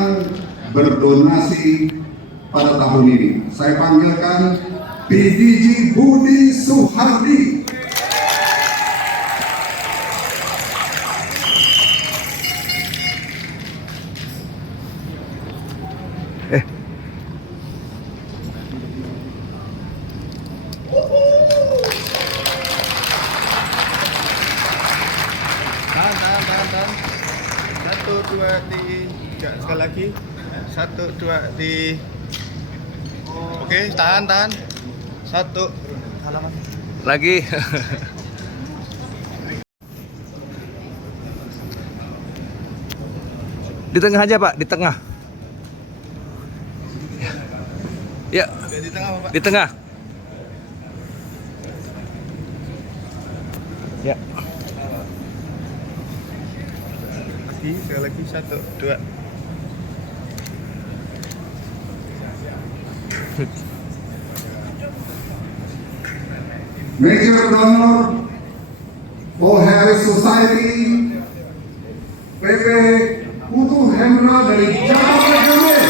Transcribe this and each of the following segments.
yang berdonasi pada tahun ini. Saya panggilkan PDG Budi Suhardi. Tahan. 1, 2, 3. Sekali lagi. 1, 2, 3. Oke, tahan. 1. Lagi. Di tengah aja, Pak, di tengah. Ya, Di tengah, Bapak. di tengah. Ya. Sekali lagi. 1, 2. Major Donor Paul Harris Society PP Putu Hendra dari Jakarta Timur.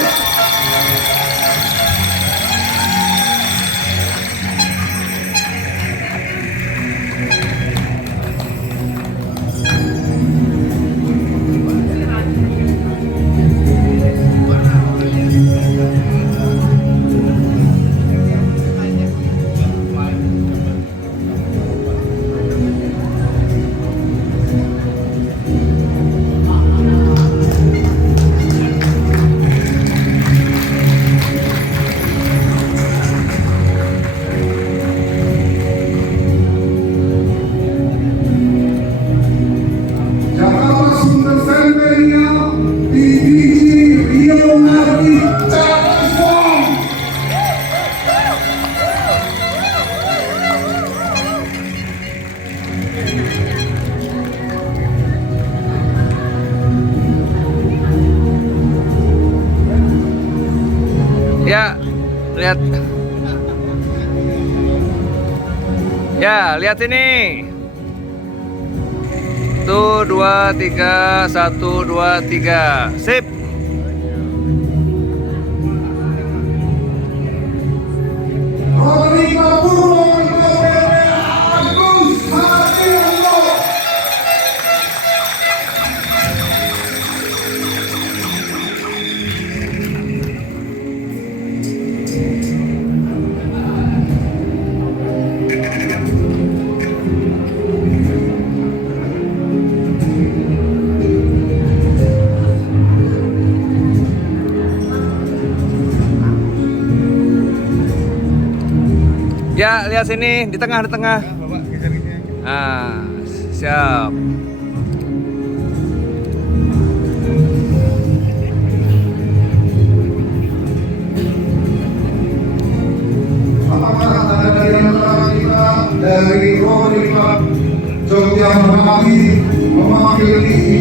Jakarta Sumber Centennial PDG Rio Nardi Cakson. Ya, lihat. Ya, lihat ini. Tuh, 2, 3, 1, 2, 3. Sip. Rodrika Purwokerto Agus Hardianto. Ya, lihat sini di tengah, di tengah. Bapak geser gini aja. Ah, siap. Apakah ada dari antara kita dari Rodrika Jogja mewakili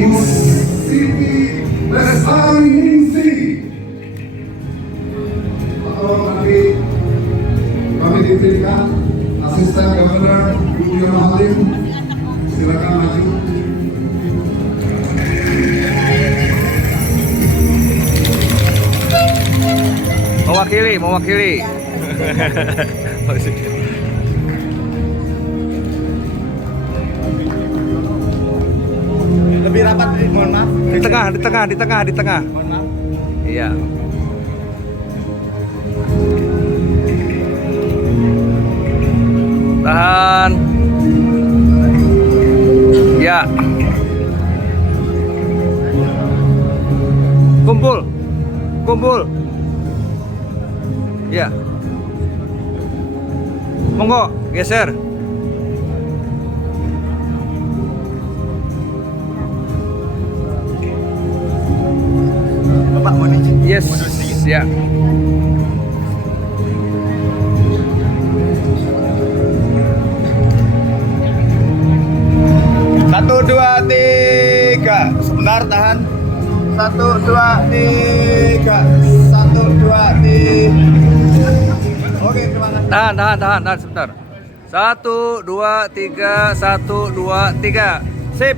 Ibu Siti Lestari Ningsih? Atau nanti kami diberikan Asisten Governor Budi Halim, silakan maju. Mewakili. Lebih rapat, mohon maaf. Di tengah. Mohon maaf. Iya. Tahan. Ya. Kumpul. Ya. Monggo, geser. Bapak mau izin? Yes. Mundur sedikit. Ya. Satu, dua, tiga. Sebentar, tahan. 1, 2, 3. 1, 2, 3. Oke, terima kasih. Tahan sebentar. 1, 2, 3, 1, 2, 3. Sip.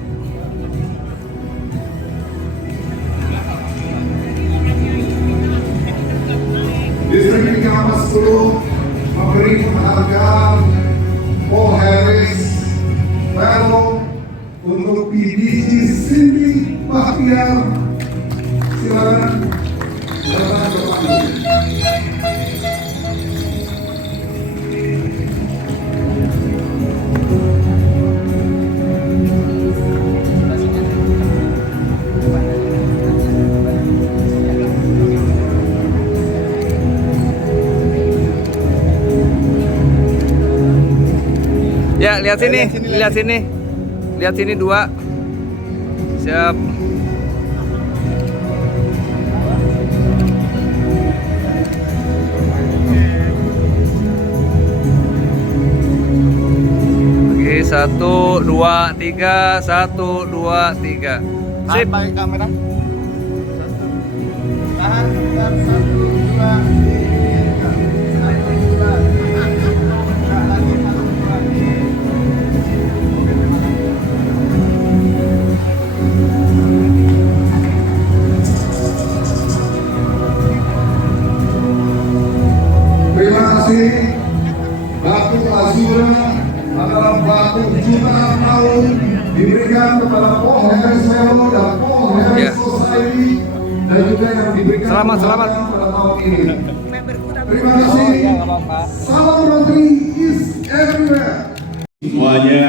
memberi penghargaan Paul Harris Fellow untuk PDG Cindy Bahtiar. Silakan. Silakan ke panggung. Ya, lihat sini, lihat sini. Lihat sini dua. Siap. Oke, 1, 2, 3, 1, 2, 3. Sip. Pakai kamera. Tahan. 1, 2, 3. Terima kasih. Batu Azura adalah batu jutaan tahun diberikan kepada Paul Harris Fellow dan Paul Harris Ya. Society dan juga yang diberikan Selamat, selamat. pada tahun ini. Terima kasih. Salam Rotary is everywhere. Semuanya,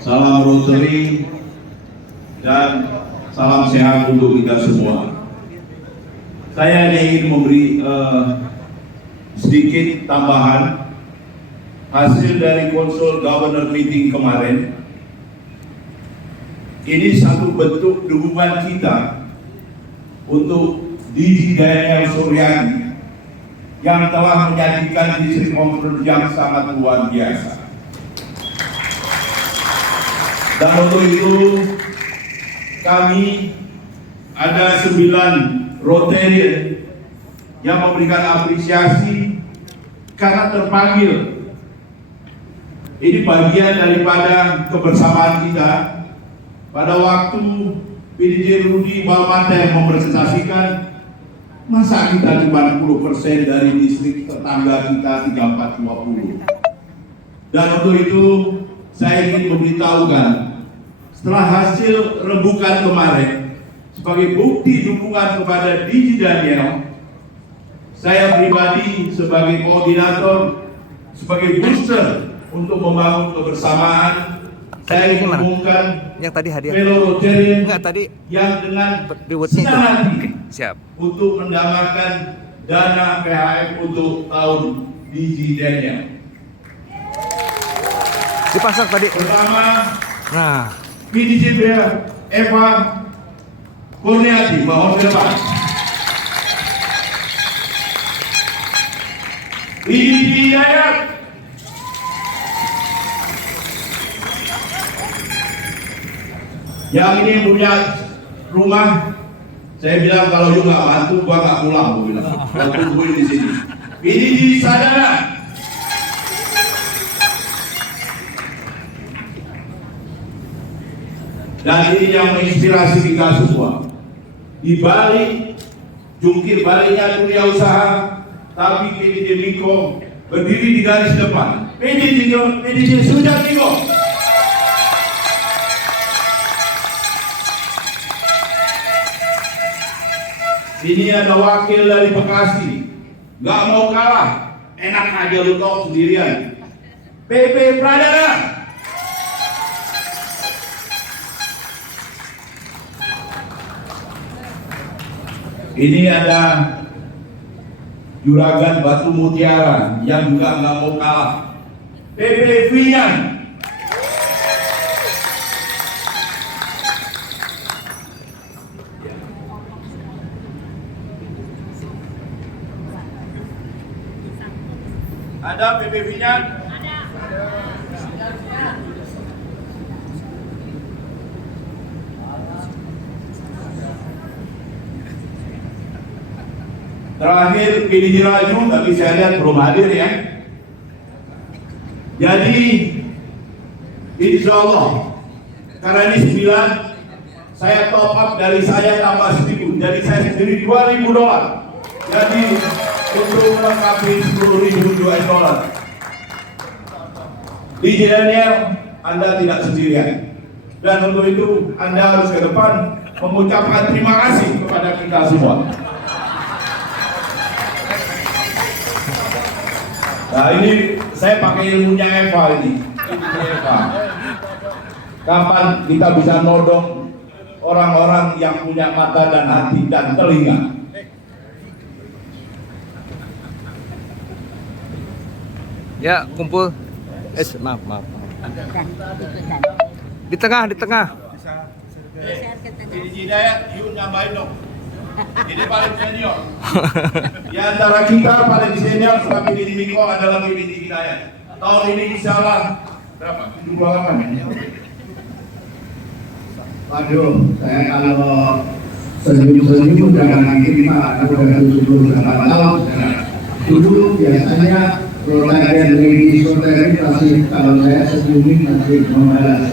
salam Rotary dan salam sehat untuk kita semua. Saya hanya ingin memberi sedikit tambahan hasil dari konsul governor meeting kemarin. Ini satu bentuk dukungan kita untuk Didi Daniel Suryadi yang telah menyajikan distrik conference yang sangat luar biasa. Dan untuk itu kami ada 9 Rotarian yang memberikan apresiasi karena terpanggil. Ini bagian daripada kebersamaan kita pada waktu PDJ Rudy Balmata yang mempresentasikan. Masa kita cuma 10% dari distrik tetangga kita 3420. Dan untuk itu saya ingin memberitahukan setelah hasil rembukan kemarin sebagai bukti dukungan kepada Didi Daniel, saya pribadi sebagai koordinator, sebagai booster untuk membangun kebersamaan, saya ingin mengumumkan Yang tadi hadiah. fellow Rotarian Enggak, tadi yang dengan rewardnya itu. senang hati Oke, siap. untuk mendamaikan dana PHM untuk tahun Didi Daniel. Dipasang tadi. Pertama, Nah, PDJ Eva Kurniati, mohon ke depan. Didi Dayat. Yang ini punya rumah, saya bilang kalau you nggak bantu, gua nggak pulang, gua bilang. Gua tungguin di sini. Ini di Sadara. Dan ini yang menginspirasi kita semua. Di balik jungkir baliknya dunia usaha, tapi PDJ Miko berdiri di garis depan. PDJ Sujat Miko. Ini ada wakil dari Bekasi, nggak mau kalah, enak aja lu top sendirian. PP Pradana. Ini ada Juragan Batu Mutiara yang juga nggak mau kalah. PP Vinyan. Ada PP Vinyan? Terakhir PDJ Raju, tapi saya lihat belum hadir ya. Jadi insya Allah karena ini 9, saya top up dari saya tambah 1000, jadi saya sendiri $2.000. Jadi untuk melengkapi 10.000 US dollar. DJ Daniel, Anda tidak sendirian. Dan untuk itu Anda harus ke depan mengucapkan terima kasih kepada kita semua. Nah ini saya pakai ilmunya Eva ini. Eva. Kapan kita bisa nodong orang-orang yang punya mata dan hati dan telinga? Ya, kumpul. Maaf. Di tengah. Ini Hidayat, yuk nambahin dong. Ini paling senior. Di antara kita paling senior setelah Bini Miko adalah Bini Hidayat. Tahun ini insyaallah berapa? 78 ya? Waduh, saya kalau senyum-senyum jangan nanti Pak, aku udah 78 tahun. Dulu biasanya Rotarian Lady Rotary pasti kalau saya senyumin nanti membalas.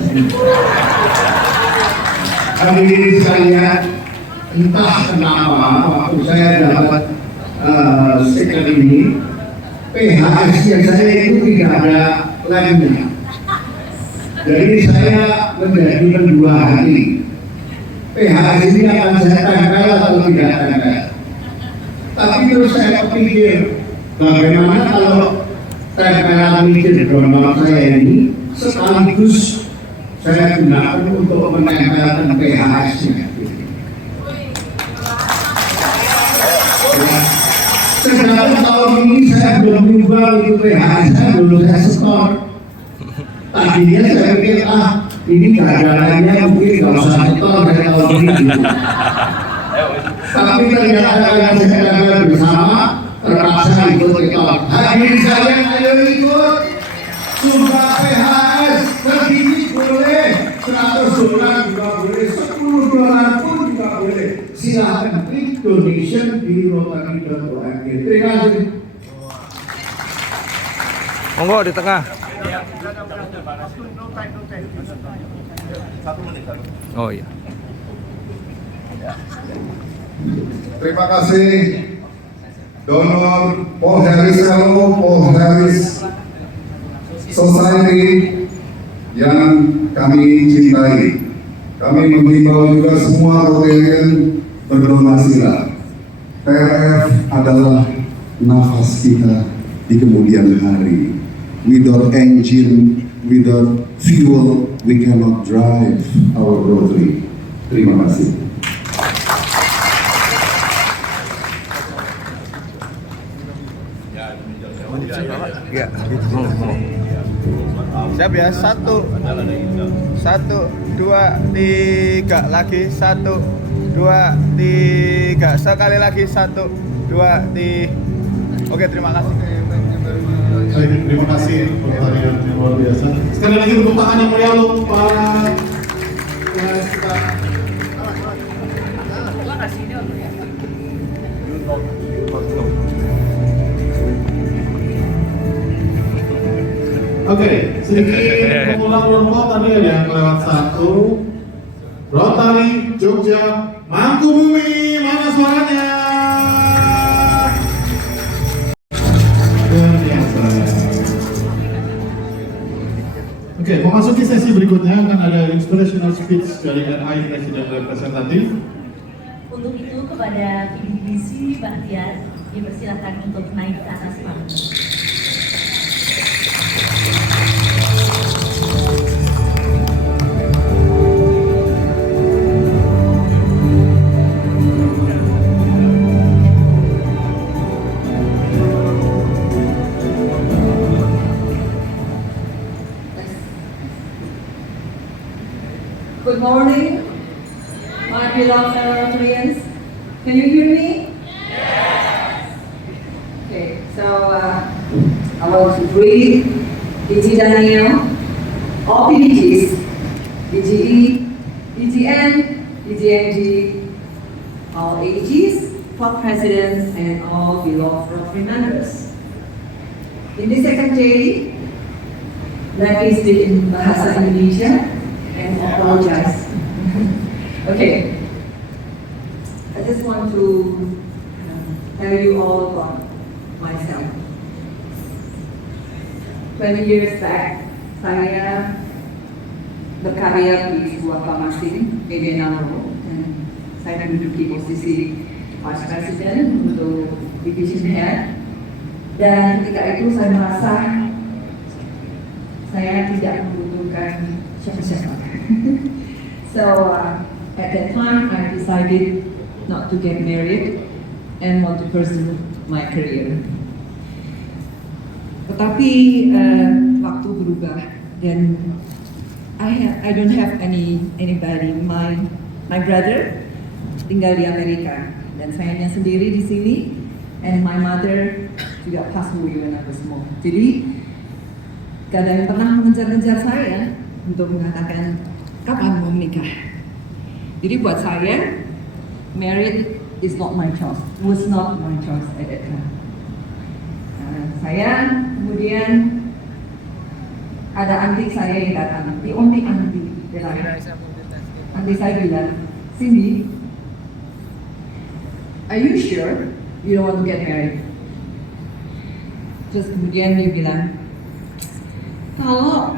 Hadirin sekalian, entah kenapa waktu saya dapat stiker ini, PHS yang saya itu tidak ada lemnya. Jadi saya menjadi kedua hati. PHS ini akan saya tempel atau tidak tempel. Tapi terus saya pikir, bagaimana kalau tempelan mikir drama saya ini sekaligus saya gunakan untuk menempelkan PHS-nya. Sedangkan tahun ini saya belum berubah itu PHS, saya belum saya setor. Tadinya saya pikir ini gagalannya mungkin nggak usah setor dari tahun ini. Tapi ternyata yang saya lakukan bersama terpaksa ikut setor. Hadirin sekalian, ayo ikut. Sumpah PHS sedikit boleh, 100 dolar juga boleh, 10 dolar pun juga boleh. Silahkan klik donation di rotary.org. Terima kasih. Monggo di tengah. Oh iya. Terima kasih donor Paul Harris Fellow, Paul Harris Society yang kami cintai. Kami mengimbau juga semua Rotarian berdonasilah. PRF adalah nafas kita di kemudian hari. Without engine, without fuel, we cannot drive our Rotary. Terima kasih. Ya. Siap ya, 1, 2, 3 lagi, 1, 2, 3 sekali lagi, 1, 2, 3. Oke, terima kasih. Terima kasih Rotarian yang luar biasa. Sekali lagi untuk tangan yang mulia untuk para kita. Oke, sedikit mengulang rombongan tadi ada yang kelewat 1. Rotary Jogja Mangkubumi, mana suaranya? Oke, memasuki sesi berikutnya akan ada inspirational speech dari NI Presiden Representatif. Untuk itu kepada Divisi Bahtiar dipersilakan untuk naik ke atas panggung. Good morning, my beloved Rotarians. Can you hear me? Yes. Okay, so I want to greet DJ Daniel, all PDGs, DGE, DGN, DGNG, all AGs, club presidents, and all beloved Rotary members. In this second day, let me speak in Bahasa Indonesia and apologize. Okay, I just want to tell you all about myself. 20 years back, saya berkarya di sebuah bank asing, ABN AMRO, dan saya menduduki posisi Vice President untuk Division Head. Dan ketika itu saya merasa saya tidak membutuhkan siapa-siapa. So at that time I decided not to get married and want to pursue my career. Tetapi waktu berubah dan I don't have anybody. My brother tinggal di Amerika dan saya hanya sendiri di sini. And my mother juga passed away when I was small. Jadi gak ada yang pernah mengejar-ngejar saya untuk mengatakan kapan mau menikah. Jadi buat saya, married is not my choice. Was not my choice at that time. Saya kemudian ada auntie saya yang datang, the only auntie that I have. Auntie saya bilang, Cindy, are you sure you don't want to get married? Terus kemudian dia bilang, kalau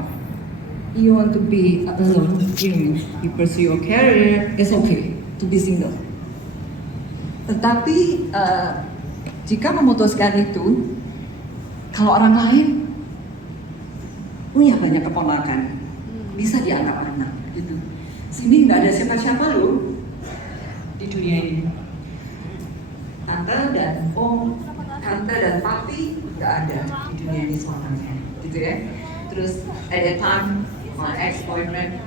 you want to be alone, you pursue your career, it's okay to be single. Tetapi jika memutuskan itu, kalau orang lain punya banyak keponakan, bisa dianggap anak, gitu. Sini nggak ada siapa-siapa loh di dunia ini. Tante dan om, tante dan papi nggak ada di dunia ini semuanya, gitu ya. Terus at that time my ex-boyfriend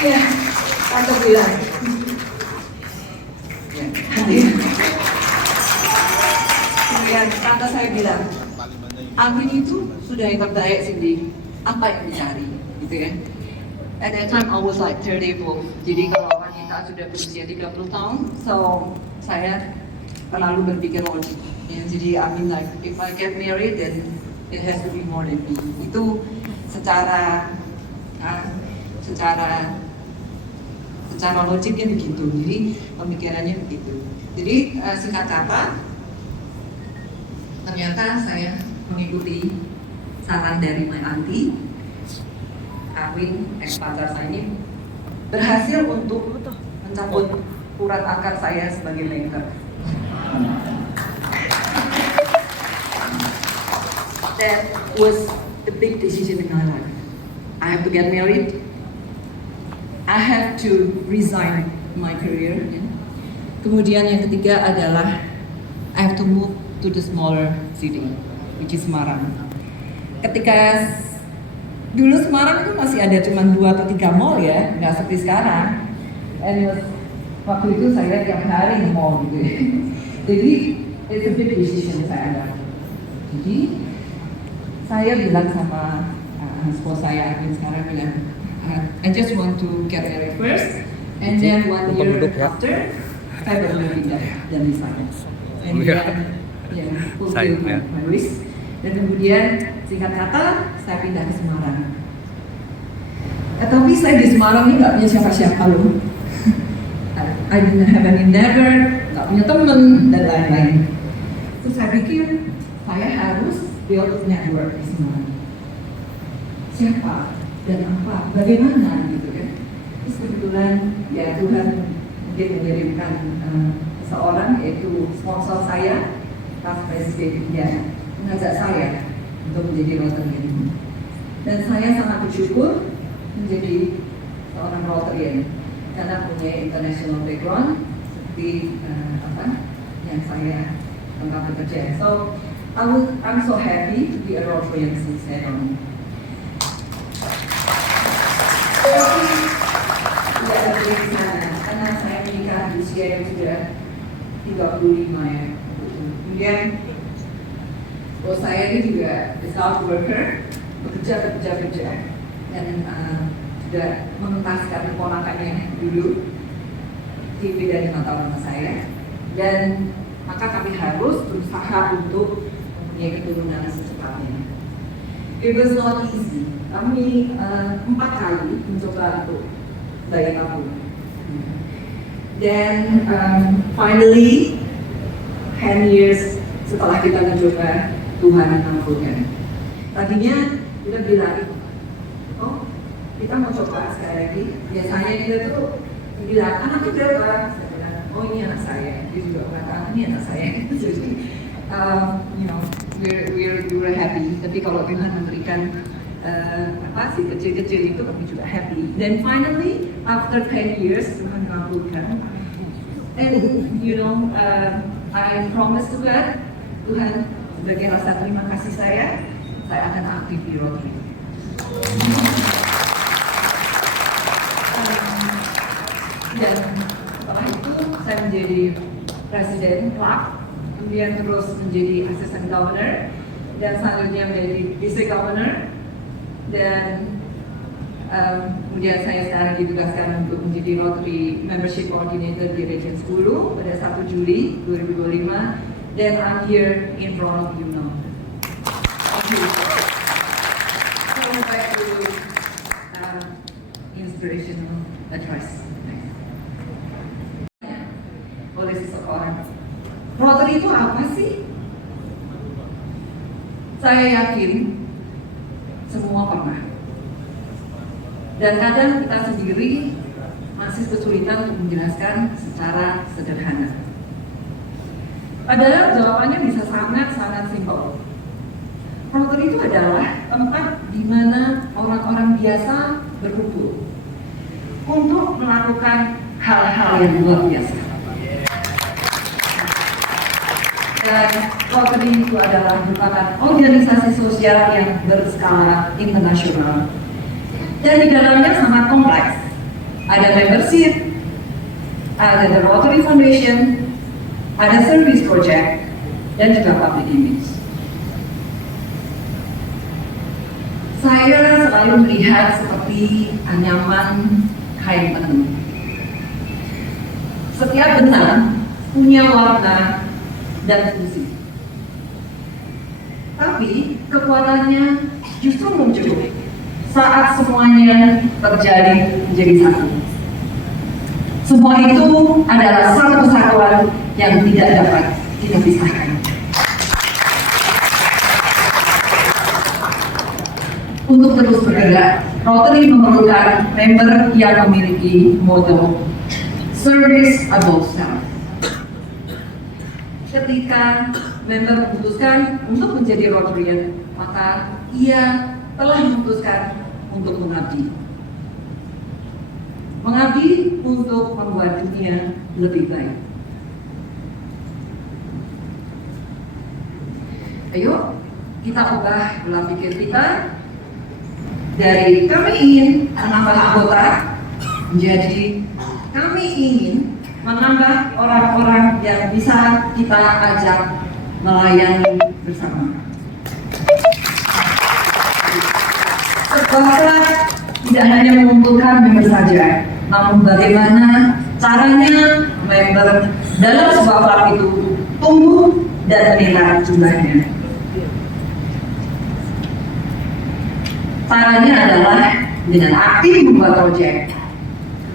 ya, tante bilang kemudian tante saya bilang, Alvin itu sudah yang terbaik Cindy, apa yang dicari, gitu ya. At that time I was like 34, jadi kalau wanita sudah berusia 30 tahun, so saya terlalu berpikir logik. Ya, jadi I mean like, if I get married then it has to be more than me. Itu secara logiknya begitu. Jadi pemikirannya begitu. Jadi singkat kata, ternyata saya mengikuti saran dari my auntie, kawin ex-pacar saya ini berhasil untuk mencabut urat akar saya sebagai banker. That was the big decision in my life. I have to get married. I have to resign my career. Kemudian yang ketiga adalah I have to move to the smaller city, which is Semarang. Ketika dulu Semarang itu masih ada cuma 2 atau 3 mall ya, nggak seperti sekarang. And waktu itu saya tiap hari ke mall gitu. Jadi it's a big decision saya ada. Jadi saya bilang sama bos saya yang sekarang bilang, I just want to get married first, and then 1 year after, saya baru pindah dari sana. And then, fulfill my wish. Dan kemudian singkat kata, saya pindah ke Semarang. Tapi saya di Semarang ini nggak punya siapa-siapa loh. I didn't have any neighbor, nggak punya temen dan lain-lain. Terus saya pikir saya harus build network di Semarang. Siapa dan apa, bagaimana gitu kan. Terus kebetulan ya Tuhan mungkin mengirimkan seorang, yaitu sponsor saya, Pak Presiden, ya mengajak saya untuk menjadi Rotarian. Dan saya sangat bersyukur menjadi seorang Rotarian karena punya international background seperti yang saya tengah bekerja. So I'm so happy to be a Rotarian since then on. Tapi tidak ada di sana karena saya menikah di usia yang sudah 35 ya. Kemudian bos saya ini juga is hard worker, bekerja dan sudah mengentaskan keponakannya dulu di beda 5 tahun sama saya, dan maka kami harus berusaha untuk mempunyai keturunan secepatnya. It was not easy. Kami 4 kali mencoba untuk bayi tabung. Dan finally 10 years setelah kita mencoba, Tuhan mengampunkan. Tadinya kita bilang, oh kita mau coba sekali lagi. Biasanya kita tuh bilang, anaknya berapa? Saya bilang, oh ini anak saya. Dia juga mengatakan, ini anak saya. Jadi, you know, we're happy. Tapi kalau Tuhan memberikan si kecil-kecil itu, kami juga happy. Then finally, after 10 years, Tuhan mengabulkan. And you know, I promise to God, Tuhan sebagai rasa terima kasih saya akan aktif di Rotary. Dan setelah itu saya menjadi presiden klub, kemudian terus menjadi assistant governor, dan selanjutnya menjadi district governor, dan kemudian saya sekarang ditugaskan untuk menjadi Rotary Membership Coordinator di Region 10 pada 1 Juli 2025. Then I'm here in front of you now. Thank you. So back to inspirational address. Oleh seseorang. Rotary itu apa sih? Saya yakin semua pernah. Dan kadang kita sendiri masih kesulitan untuk menjelaskan secara sederhana. Padahal jawabannya bisa sangat-sangat simpel. Rotary itu adalah tempat di mana orang-orang biasa berkumpul untuk melakukan hal-hal yang luar biasa. Dan Rotary itu adalah merupakan organisasi sosial yang berskala internasional. Dan di dalamnya sangat kompleks. Ada membership, ada the Rotary Foundation, ada service project, dan juga public image. Saya selalu melihat seperti anyaman kain tenun. Setiap benang punya warna dan fungsi. Tapi kekuatannya justru muncul saat semuanya terjadi menjadi satu. Semua itu adalah satu kesatuan yang tidak dapat kita pisahkan. Untuk terus bergerak, Rotary memerlukan member yang memiliki motto Service Above Self. Ketika member memutuskan untuk menjadi Rotarian, maka ia telah memutuskan untuk mengabdi. Mengabdi untuk membuat dunia lebih baik. Ayo, kita ubah pola pikir kita dari kami ingin menambah anggota menjadi kami ingin menambah orang-orang yang bisa kita ajak melayani bersama. Bahwa tidak hanya mengumpulkan member saja, namun bagaimana caranya member dalam sebuah klub itu tumbuh dan meningkat jumlahnya. Caranya adalah dengan aktif membuat proyek,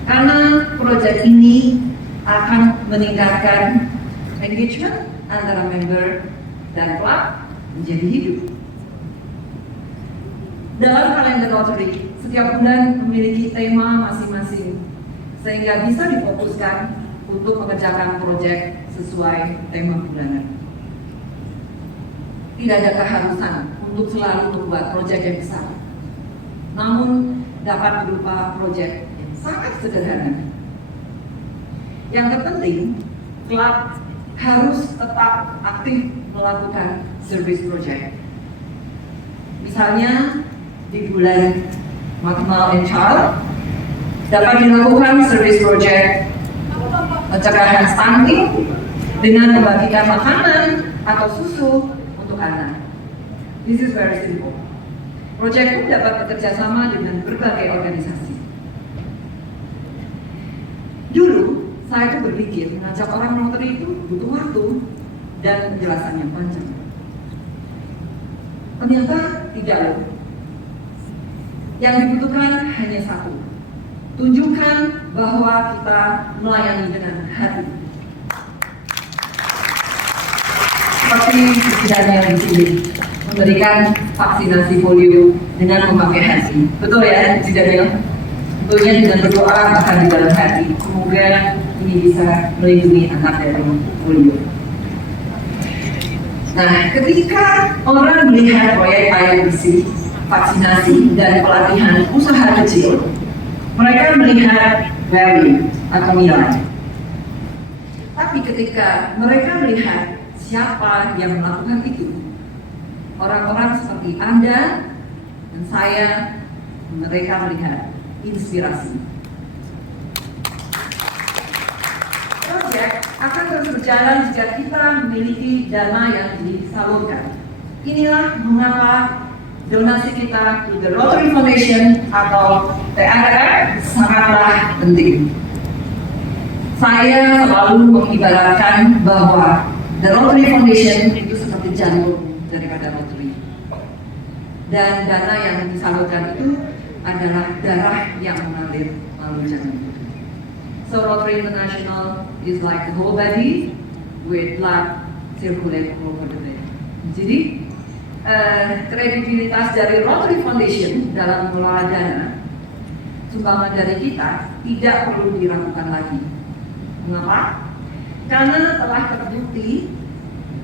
karena proyek ini akan meningkatkan engagement antara member dan klub menjadi hidup. Dalam kalender Rotary, setiap bulan memiliki tema masing-masing, sehingga bisa difokuskan untuk mengerjakan proyek sesuai tema bulanan. Tidak ada keharusan untuk selalu membuat proyek yang besar, namun dapat berupa proyek yang sangat sederhana. Yang terpenting, klub harus tetap aktif melakukan service project. Misalnya, di bulan Maternal and Child dapat dilakukan service project pencegahan stunting dengan membagikan makanan atau susu untuk anak. This is very simple. Project pun dapat bekerja sama dengan berbagai organisasi. Dulu saya itu berpikir mengajak orang Rotary itu butuh waktu dan penjelasan yang panjang. Ternyata tidak loh. Yang dibutuhkan hanya satu. Tunjukkan bahwa kita melayani dengan hati. seperti Daniel di sini memberikan vaksinasi polio dengan memakai hati. Betul ya, Daniel? Tentunya dengan berdoa bahkan di dalam hati. Semoga ini bisa melindungi anak dari polio. Nah, ketika orang melihat proyek air bersih, vaksinasi, dan pelatihan usaha kecil, mereka melihat value atau nilai. Tapi ketika mereka melihat siapa yang melakukan itu, orang-orang seperti Anda dan saya, mereka melihat inspirasi. Proyek akan terus berjalan jika kita memiliki dana yang disalurkan. Inilah mengapa donasi kita to the Rotary Foundation atau TRF sangatlah penting. Saya selalu mengibaratkan bahwa the Rotary Foundation itu seperti jantung daripada Rotary. Dan dana yang disalurkan itu adalah darah yang mengalir melalui jantung. So Rotary International is like the whole body with blood circulate all over the body. Jadi kredibilitas dari Rotary Foundation dalam mengelola dana sumbangan dari kita tidak perlu diragukan lagi. Mengapa? Karena telah terbukti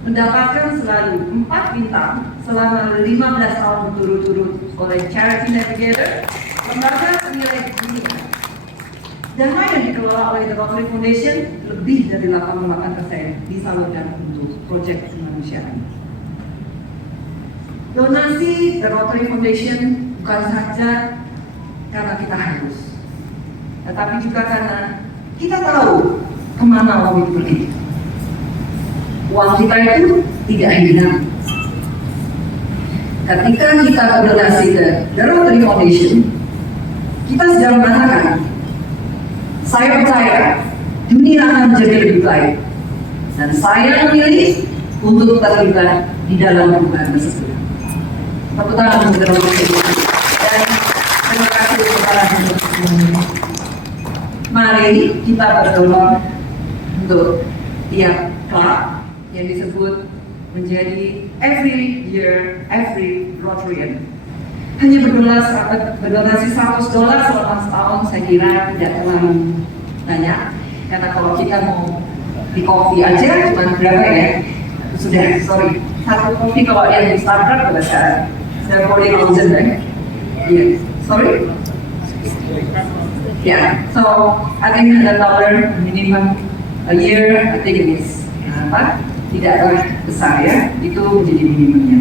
mendapatkan selalu 4 bintang selama 15 tahun berturut-turut oleh Charity Navigator, lembaga senilai dunia. Dana yang dikelola oleh The Rotary Foundation lebih dari 88% disalurkan untuk proyek kemanusiaan. Donasi The Rotary Foundation bukan saja karena kita harus, tetapi juga karena kita tahu kemana uang itu pergi. Uang kita itu tidak hilang. Ketika kita berdonasi ke The Rotary Foundation, kita sedang mengatakan, saya percaya dunia akan menjadi lebih baik, dan saya memilih untuk terlibat di dalam perubahan tersebut. Tepuk tangan untuk The Rotary Foundation. Dan terima kasih kepada semuanya. Mari kita berdonor untuk tiap klub yang disebut menjadi every year, every Rotarian. Hanya berdonasi $100 selama setahun saya kira tidak terlalu banyak, karena kalau kita mau di kopi aja cuma berapa ya? Sudah, sorry, satu kopi kalau yang di Starbucks berapa sekarang? Sudah 40,000 kan? Iya, sorry? Yeah, so I think $100 minimum a year, I think it is tidaklah besar ya, itu menjadi minimumnya.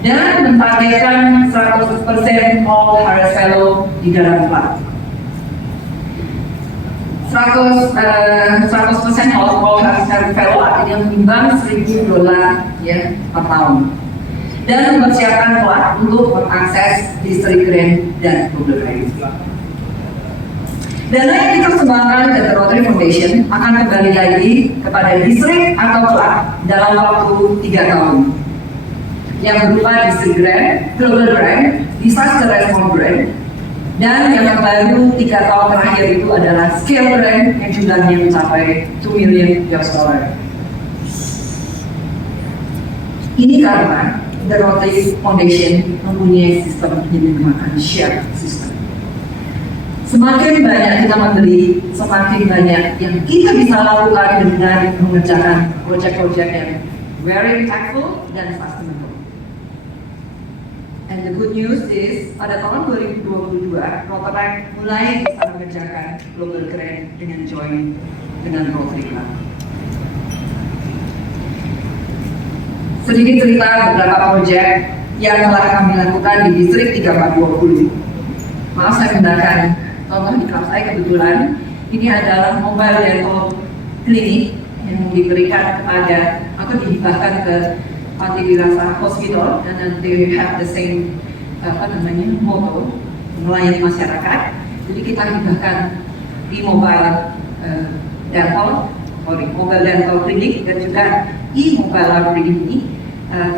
Dan mentargetkan 100% all Harris Fellow di dalam klub. 100% all Harris Fellow artinya menyumbang $1.000 ya per tahun. Dan mempersiapkan klub untuk mengakses district grant dan global grant. Dana yang kita sumbangkan ke The Rotary Foundation akan kembali lagi kepada distrik atau klub dalam waktu 3 tahun. Yang berupa district grant, global grant, disaster response grant, dan yang terbaru 3 tahun terakhir itu adalah scale grant yang jumlahnya mencapai $2 million. Ini karena The Rotary Foundation mempunyai sistem yang dinamakan shared system. Semakin banyak kita memberi, semakin banyak yang kita bisa lakukan dengan mengerjakan proyek-proyek yang very impactful dan sustainable. And the good news is, pada tahun 2022, Rotaract mulai bisa mengerjakan global grant dengan join dengan Rotary Club. Sedikit cerita beberapa proyek yang telah kami lakukan di distrik 3420. Maaf saya menggunakan contoh di klub saya kebetulan. Ini adalah mobile dental clinic yang diberikan kepada atau dihibahkan ke Panti Wirasa Hospital, dan they have the same motto melayani masyarakat. Jadi kita hibahkan e-mobile dental clinic dan juga e-mobile library ini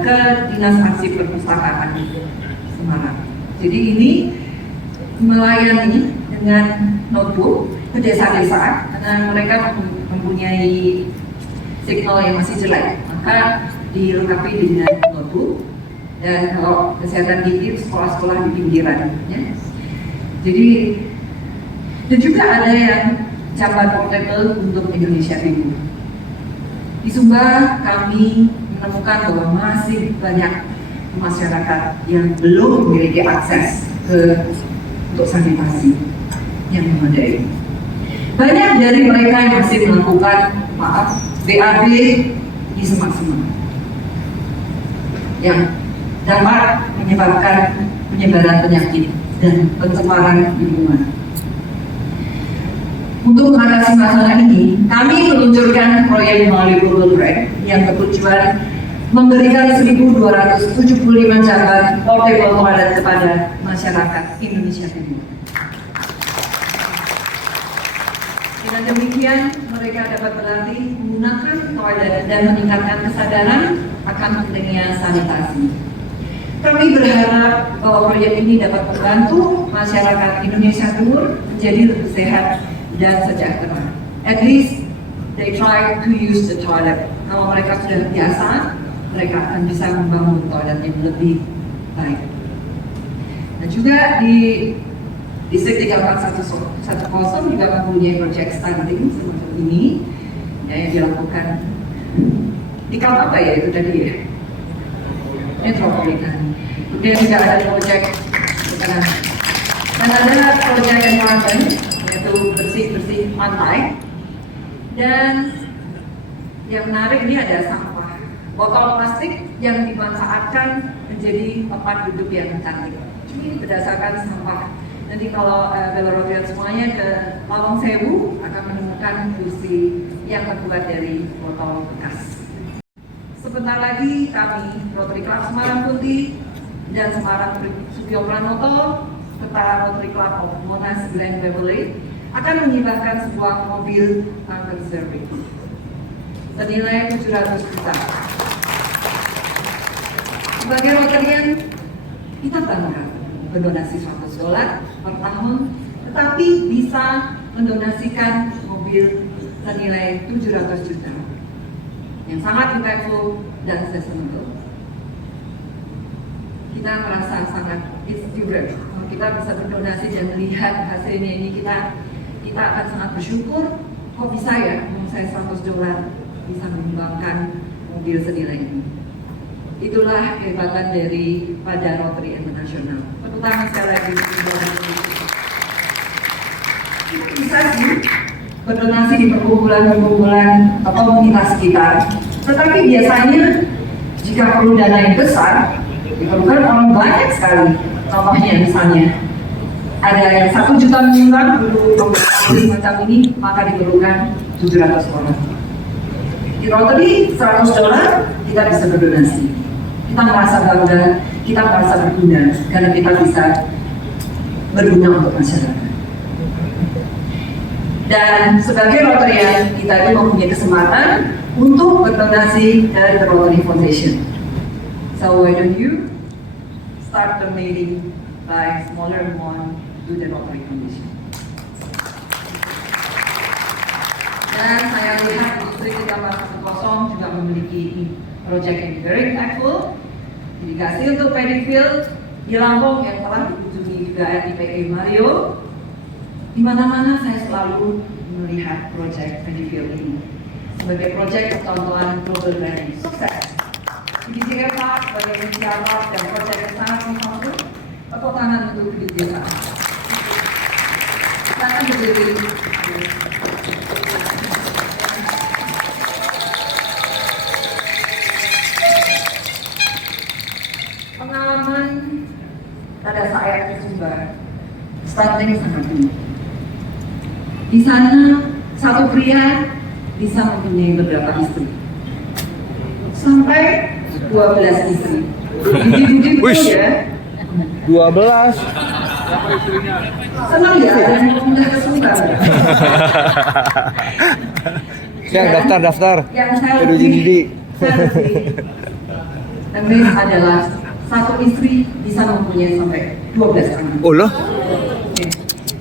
ke Dinas Arsip Perpustakaan Semarang. Jadi ini melayani dengan notebook ke desa-desa karena mereka mempunyai signal yang masih jelek. Maka dilengkapi dengan notebook, dan kalau kesehatan gigi sekolah-sekolah di pinggiran. Ya. Jadi, dan juga ada yang cabang portable untuk Indonesia Timur. Di Sumbar kami menemukan bahwa masih banyak masyarakat yang belum memiliki akses untuk sanitasi yang memadai. Banyak dari mereka yang masih melakukan BAB di semak-semak yang dapat menyebabkan penyebaran penyakit dan pencemaran lingkungan. Untuk mengatasi masalah ini, kami meluncurkan proyek melalui Google Drive yang bertujuan memberikan 1.275 cabang portable toilet kepada masyarakat Indonesia Timur. Dengan demikian, mereka dapat berlatih menggunakan toilet dan meningkatkan kesadaran akan pentingnya sanitasi. Kami berharap bahwa proyek ini dapat membantu masyarakat Indonesia Timur menjadi lebih sehat dan sejahtera. At least they try to use the toilet. Kalau mereka sudah biasa, mereka akan bisa membangun toilet yang lebih baik. Dan juga di Distrik 3410 juga mempunyai project stunting semacam ini yang dilakukan di kampung apa ya itu tadi ya? Metropolitan. Kemudian juga ada project dan ada project environment yaitu bersih-bersih pantai. Dan yang menarik ini ada sampah botol plastik yang dimanfaatkan menjadi tempat duduk yang cantik. Ini berdasarkan sampah. Nanti kalau Belorotian semuanya ke Lawang Sewu akan menemukan kursi yang terbuat dari botol bekas. Sebentar lagi kami, Rotary Club Semarang Putih dan Semarang Sugio Pranoto, serta Rotary Club of Monas Glen Beverly akan menghibahkan sebuah mobil tanker service senilai 700 juta. Sebagai Rotarian, kita bangga berdonasi $100 per tahun, tetapi bisa mendonasikan mobil senilai 700 juta yang sangat impactful dan sustainable. Kita merasa sangat inspired. Kalau kita bisa berdonasi dan melihat hasilnya ini, kita akan sangat bersyukur. Kok bisa ya, saya $100 bisa menyumbangkan mobil senilai ini. Itulah kehebatan dari pada Rotary International. Tepuk tangan sekali lagi. Kita bisa sih berdonasi di perkumpulan-perkumpulan atau komunitas kita. Tetapi biasanya jika perlu dana yang besar, diperlukan orang banyak sekali. Contohnya misalnya ada yang 1 juta menyumbang untuk semacam ini, maka diperlukan 700 orang. Di Rotary $100 kita bisa berdonasi. Kita merasa bangga, kita merasa berguna karena kita bisa berguna untuk masyarakat. Dan sebagai Rotarian, kita itu mempunyai kesempatan untuk berdonasi dari The Rotary Foundation. So why don't you start donating by smaller amount to the Rotary Foundation? Dan saya lihat Distrik 3410 juga memiliki project yang very impactful, irigasi untuk paddy field di Lampung yang telah dikunjungi juga RIPE Mario. Di mana-mana saya selalu melihat project paddy field ini sebagai project percontohan global branding sukses. Di Jakarta sebagai inisiator dan project yang sangat membantu. Tepuk tangan untuk desa. Tangan berdiri. Pengalaman pada saat di Sumbar, stunting sangat tinggi. Di sana satu pria bisa mempunyai beberapa istri, sampai 12 istri. Budi-budi itu ya. 12. Senang ya, dan pindah ke Sumbar. Yang daftar. Yang saya Aduh, lebih amazed adalah satu istri bisa mempunyai sampai 12 anak. Oh loh? Oke.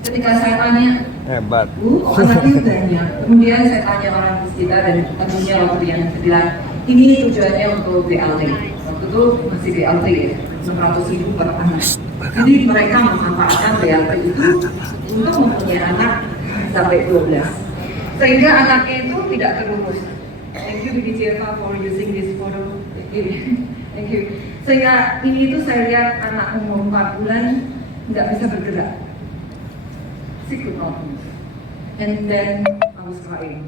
Ketika saya tanya, Hebat. Bu, anaknya banyak. Kemudian saya tanya orang di sekitar dan tentunya waktu yang saya bilang, Ini tujuannya untuk BLT. Waktu itu masih BLT ya, 600.000 per anak. Jadi mereka memanfaatkan BLT itu untuk mempunyai anak sampai 12. Sehingga anaknya itu tidak terurus. Thank you BDCFA for using this photo. Thank you. Sehingga ini itu saya lihat anak umur 4 bulan nggak bisa bergerak. She could not move. And then I was crying.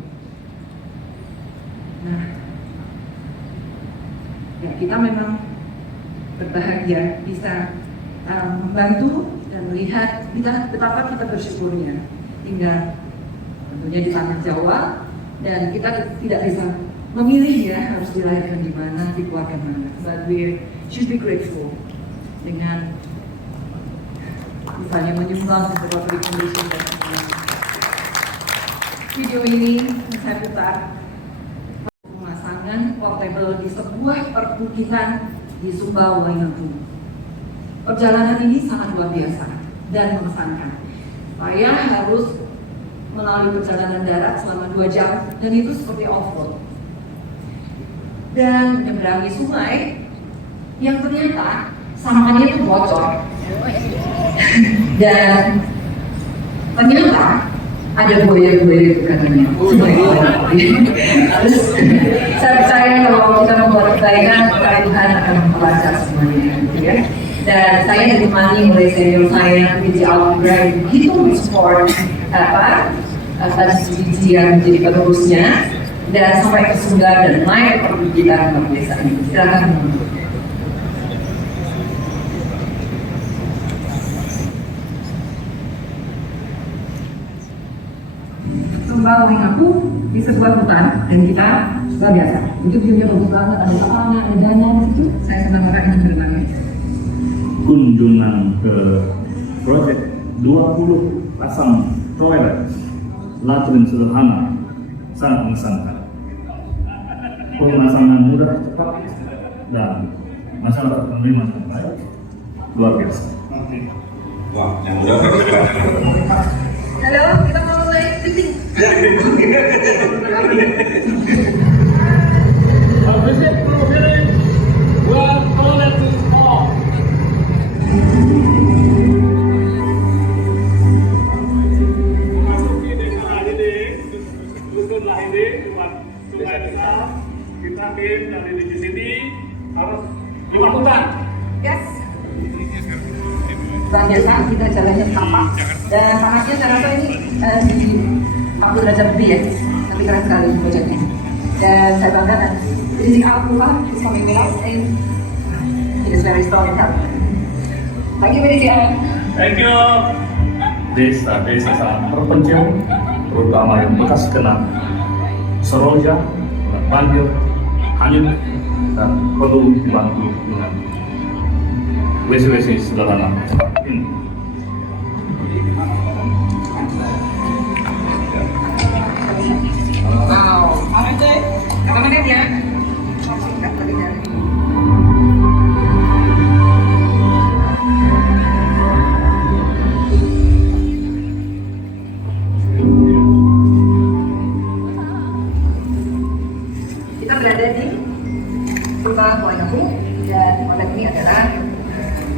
Nah, ya kita memang berbahagia bisa membantu dan melihat betapa kita bersyukurnya tinggal tentunya di tanah Jawa, dan kita tidak bisa memilih ya harus dilahirkan di mana, di keluarga mana. But we should be grateful dengan misalnya menyumbang beberapa condition dan video ini saya putar pemasangan portable di sebuah perbukitan di Sumba, Waingapu. Perjalanan ini sangat luar biasa dan mengesankan. Saya harus melalui perjalanan darat selama 2 jam dan itu seperti off-road. Dan menyeberangi sungai yang ternyata sampahnya itu bocor. Dan ternyata ada buaya-buaya itu katanya. Terus saya percaya kalau kita membuat kebaikan, maka Tuhan akan memperlancar semuanya, gitu ya. Dan saya ditemani oleh senior saya di Alfred, begitu support strategi yang menjadi penerusnya dan sampai ke Sumba dan naik perbukitan luar biasa ini. Silakan. Sumba Waingapu di sebuah hutan dan kita luar biasa. Itu view-nya bagus banget, ada lapangan, ada danau di situ. Saya senang banget ingin berbagi. Kunjungan ke proyek 20 pasang toilet latrin sederhana sangat mengesankan. Pemasangan mudah, cepat, dan masyarakat menerima dengan baik, luar biasa. Wah, yang mudah. Halo, kita mau mulai syuting. Visit prohibited where toilet is off. Memasuki desa Lahide, dusun Lahide, sungai besar, kita tim dari di sini harus dilakukan. Yes. Luar biasa, kita jalannya tapak dan panasnya saya rasa ini di 40 derajat lebih ya, tapi keren sekali proyeknya. Dan saya banggakan. Jadi Al-Quran is coming with us and it is very strong in health. Thank you, Media. Thank you. Desa-desa sangat terpencil, terutama yang bekas kena seroja, banjir, hanyut, dan perlu dibantu dengan WC-WC sederhana ini. Wow, berapa menit ya? Kita berada di Sumba Waingapu dan proyek ini adalah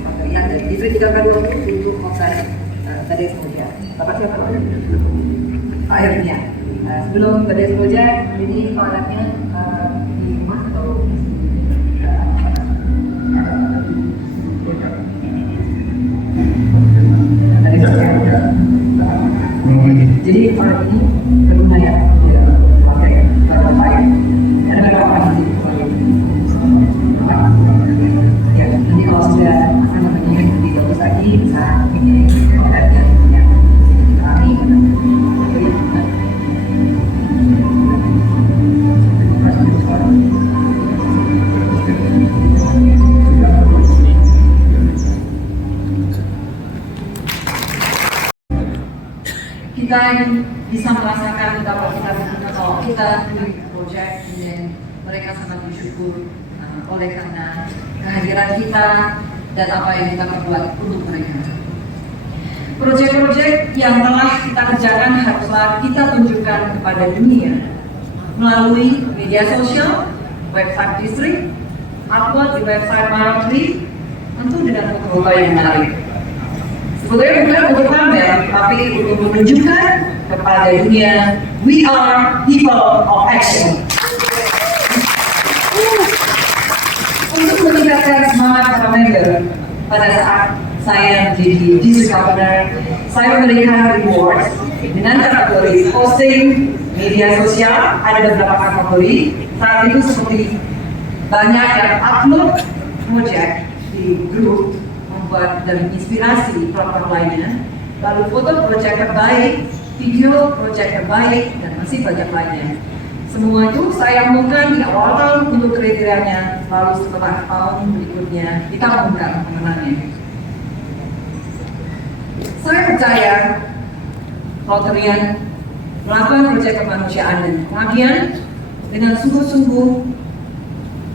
pemberian dari Distrik 3K20 untuk kota Badai Semoja. Bapak siapa? Pak Ernia. Sebelum Badai Semoja, jadi toiletnya di rumah atau jadi toilet ini berguna ya, keluarga ya, keluarga ya. Ada beberapa orang di situ. Ya, nanti kalau sudah lebih bagus lagi bisa ini toiletnya punya kami. Kita bisa merasakan betapa kita kalau kita di project dan mereka sangat bersyukur oleh karena kehadiran kita dan apa yang kita perbuat untuk mereka. Proyek-proyek yang telah kita kerjakan haruslah kita tunjukkan kepada dunia melalui media sosial website distrik, upload di website Rotary, tentu dengan foto yang menarik. Sebetulnya bukan untuk pamer, tapi untuk menunjukkan kepada dunia, we are people of action. Untuk meningkatkan semangat para member, pada saat saya menjadi district governor, saya memberikan reward dengan kategori posting media sosial. Ada beberapa kategori saat itu seperti banyak yang upload project di grup, membuat dan inspirasi program lainnya, lalu foto project terbaik, video project terbaik, dan masih banyak lainnya. Semua itu saya umumkan di awal tahun untuk kriterianya, lalu setelah tahun berikutnya kita umumkan pemenangnya. Saya percaya Rotarian melakukan proyek kemanusiaan dan pengabdian dengan sungguh-sungguh,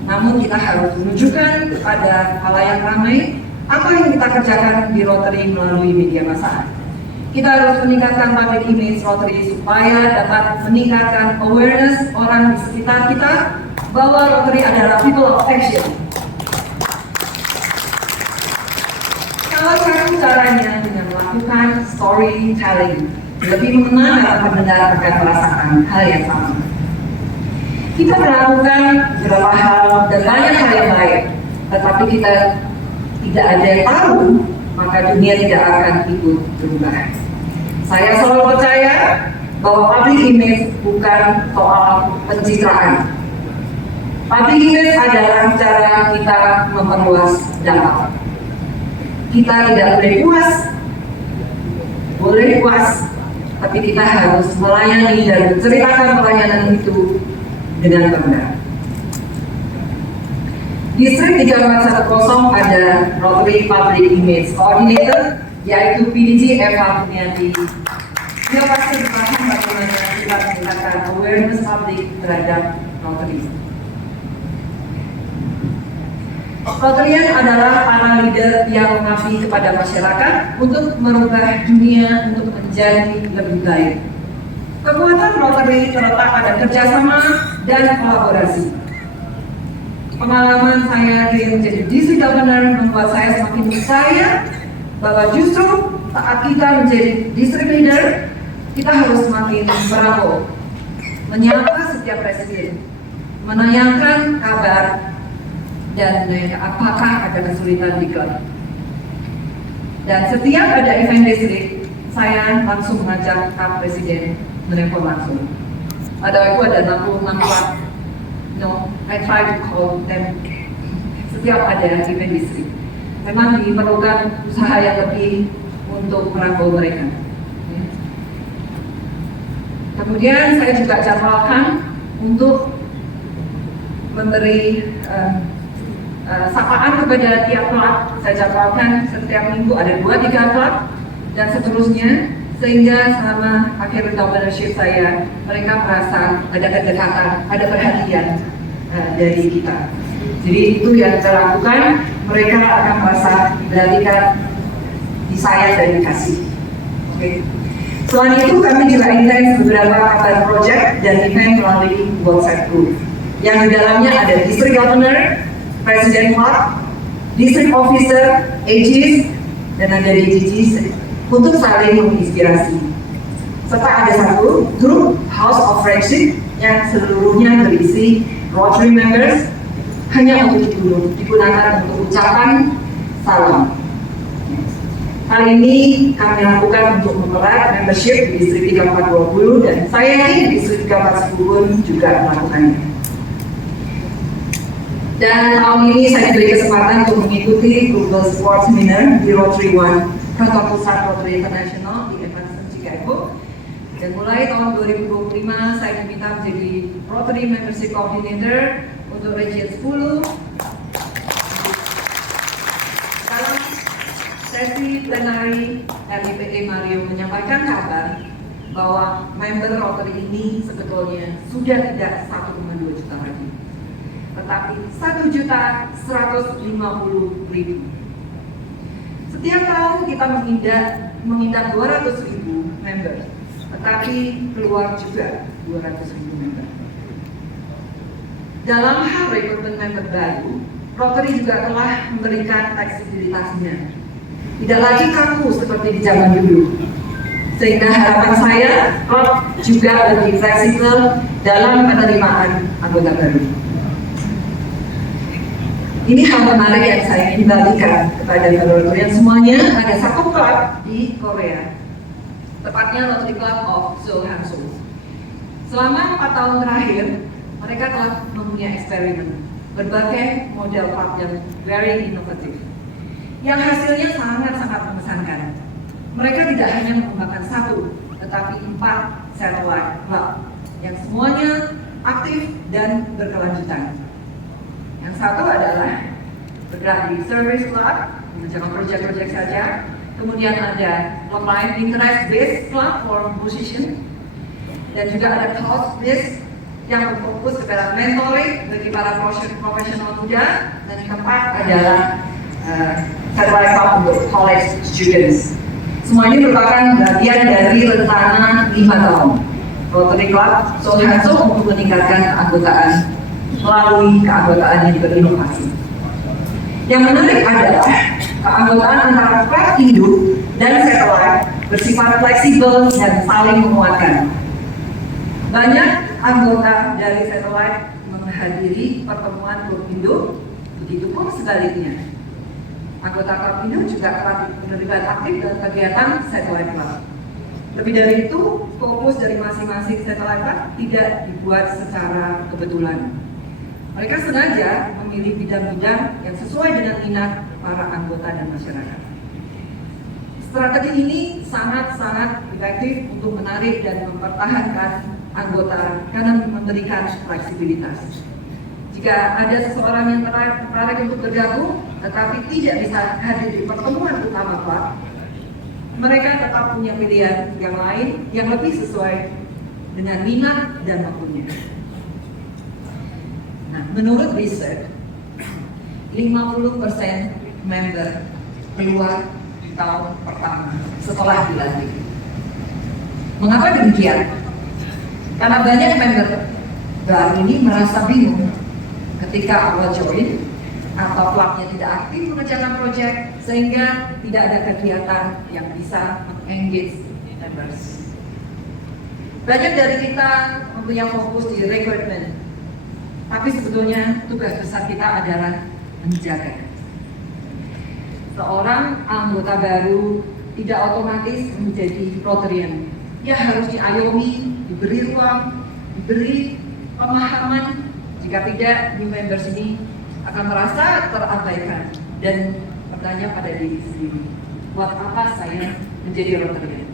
namun kita harus menunjukkan kepada halayak ramai apa yang kita kerjakan di Rotary melalui media massa. Kita harus meningkatkan public image Rotary supaya dapat meningkatkan awareness orang di sekitar kita bahwa Rotary adalah people of action. Salah satu caranya dengan melakukan storytelling, lebih mengenal akan mendengar akan merasakan hal yang sama. Kita melakukan beberapa hal dan banyak hal yang baik, tetapi kita tidak ada yang tahu, maka dunia tidak akan ikut berubah. Saya selalu percaya bahwa public image bukan soal pencitraan. Public image adalah cara kita memperluas dampak. Kita tidak boleh puas, tapi kita harus melayani dan menceritakan pelayanan itu dengan bangga. Distrik 3410 ada Rotary Public Image Coordinator, yaitu PDG Eva Punyati. Dia pasti berpaham bagaimana kita meningkatkan awareness publik terhadap Rotary. Rotarian adalah para leader yang mengabdi kepada masyarakat untuk merubah dunia untuk menjadi lebih baik. Kekuatan Rotary terletak pada kerjasama dan kolaborasi. Pengalaman saya menjadi district governor membuat saya semakin percaya bahwa justru saat kita menjadi district leader, kita harus semakin berani menyapa setiap presiden, menanyakan kabar, dan apakah ada kesulitan di klub. Dan setiap ada event distrik, saya langsung mengajak Pak Presiden menelpon langsung. Ada 66 klub. No, I try to call them setiap ada event distrik. Memang diperlukan usaha yang lebih untuk merangkul mereka. Kemudian saya juga jadwalkan untuk memberi sapaan kepada tiap klub. Saya jadwalkan setiap minggu ada 2-3 klub dan seterusnya, sehingga selama akhir governorship saya mereka merasa ada kedekatan, ada perhatian dari kita. Jadi itu yang kita lakukan, mereka akan merasa diperhatikan, disayang dan dikasih. Oke. Selain itu kami juga intens beberapa kabar project dan event melalui WhatsApp group yang di dalamnya ada district governor, Presiden Club, District Officer, AGs, dan ada DGs untuk saling menginspirasi. Serta ada satu grup House of Friendship yang seluruhnya berisi Rotary members hanya untuk digunakan untuk ucapan salam. Kali ini kami lakukan untuk mempererat membership di Distrik 3420 dan saya yakin Distrik 3410 pun juga melakukannya. Dan tahun ini saya diberi kesempatan untuk mengikuti Global Sports Seminar di Rotary One, Kantor Pusat Rotary International di Evanston, Chicago. Dan mulai tahun 2025 saya diminta menjadi Rotary Membership Coordinator untuk Region 10. Dalam sesi plenary, RIPE Mario menyampaikan kabar bahwa member Rotary ini sebetulnya sudah tidak 1,2 juta lagi, tetapi 1.150.000. Setiap tahun kita mengindap 200.000 member, tetapi keluar juga 200.000 member. Dalam hal rekrutmen member baru, Rotary juga telah memberikan fleksibilitasnya. Tidak lagi kaku seperti di zaman dulu. Sehingga harapan saya, klub juga lebih fleksibel dalam penerimaan anggota baru. Ini hal menarik yang saya ingin bagikan kepada Rotarian semuanya. Ada satu klub di Korea, tepatnya Rotary Club of Seoul Hanseol. Selama 4 tahun terakhir, mereka telah mempunyai eksperimen berbagai model klub yang very inovatif, yang hasilnya sangat-sangat mengesankan. Mereka tidak hanya mengembangkan 1, tetapi 4 satellite club yang semuanya aktif dan berkelanjutan. Yang satu adalah bergerak di service club, mengerjakan proyek-proyek saja. Kemudian ada online interest-based club for musician, dan juga ada cause-based yang berfokus kepada mentoring bagi para profesional muda. Dan yang keempat adalah satellite club untuk college students. Semua ini merupakan bagian dari rencana 5 tahun Rotary Club Seoul Hanseol untuk meningkatkan keanggotaan melalui keanggotaan yang berinovasi. Yang menarik adalah keanggotaan antara klub induk dan satellite bersifat fleksibel dan saling menguatkan. Banyak anggota dari satellite menghadiri pertemuan klub induk, begitu pun sebaliknya. Anggota klub induk juga akan terlibat aktif dalam kegiatan satellite club. Lebih dari itu, fokus dari masing-masing satellite club tidak dibuat secara kebetulan. Mereka sengaja memilih bidang-bidang yang sesuai dengan minat para anggota dan masyarakat. Strategi ini sangat-sangat efektif untuk menarik dan mempertahankan anggota karena memberikan fleksibilitas. Jika ada seseorang yang tertarik untuk bergabung, tetapi tidak bisa hadir di pertemuan utama klub, mereka tetap punya pilihan yang lain yang lebih sesuai dengan minat dan waktunya. Nah, menurut riset, 50% member keluar di tahun pertama setelah dilantik. Mengapa demikian? Karena banyak member baru ini merasa bingung ketika awal join atau klubnya tidak aktif mengerjakan proyek, sehingga tidak ada kegiatan yang bisa mengengage members. Banyak dari kita mempunyai fokus di rekrutmen, tapi sebetulnya tugas besar kita adalah menjaga. Seorang anggota baru tidak otomatis menjadi Rotarian. Ia harus diayomi, diberi ruang, diberi pemahaman. Jika tidak, new members ini akan merasa terabaikan dan bertanya pada diri sendiri, buat apa saya menjadi Rotarian?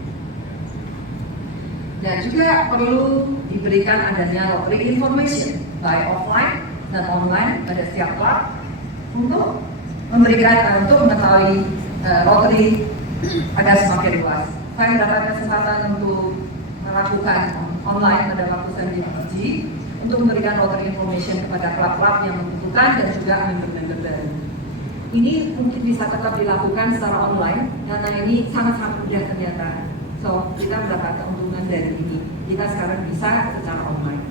Dan juga perlu diberikan adanya Rotary information baik offline dan online pada setiap klub untuk memberikan untuk mengetahui Rotary agar semakin luas. Saya mendapat kesempatan untuk melakukan online pada waktu saya di PG untuk memberikan Rotary information kepada klub-klub yang membutuhkan dan juga member-member baru. Ini mungkin bisa tetap dilakukan secara online karena ini sangat-sangat mudah ternyata. So, kita mendapat keuntungan dari ini. Kita sekarang bisa secara online.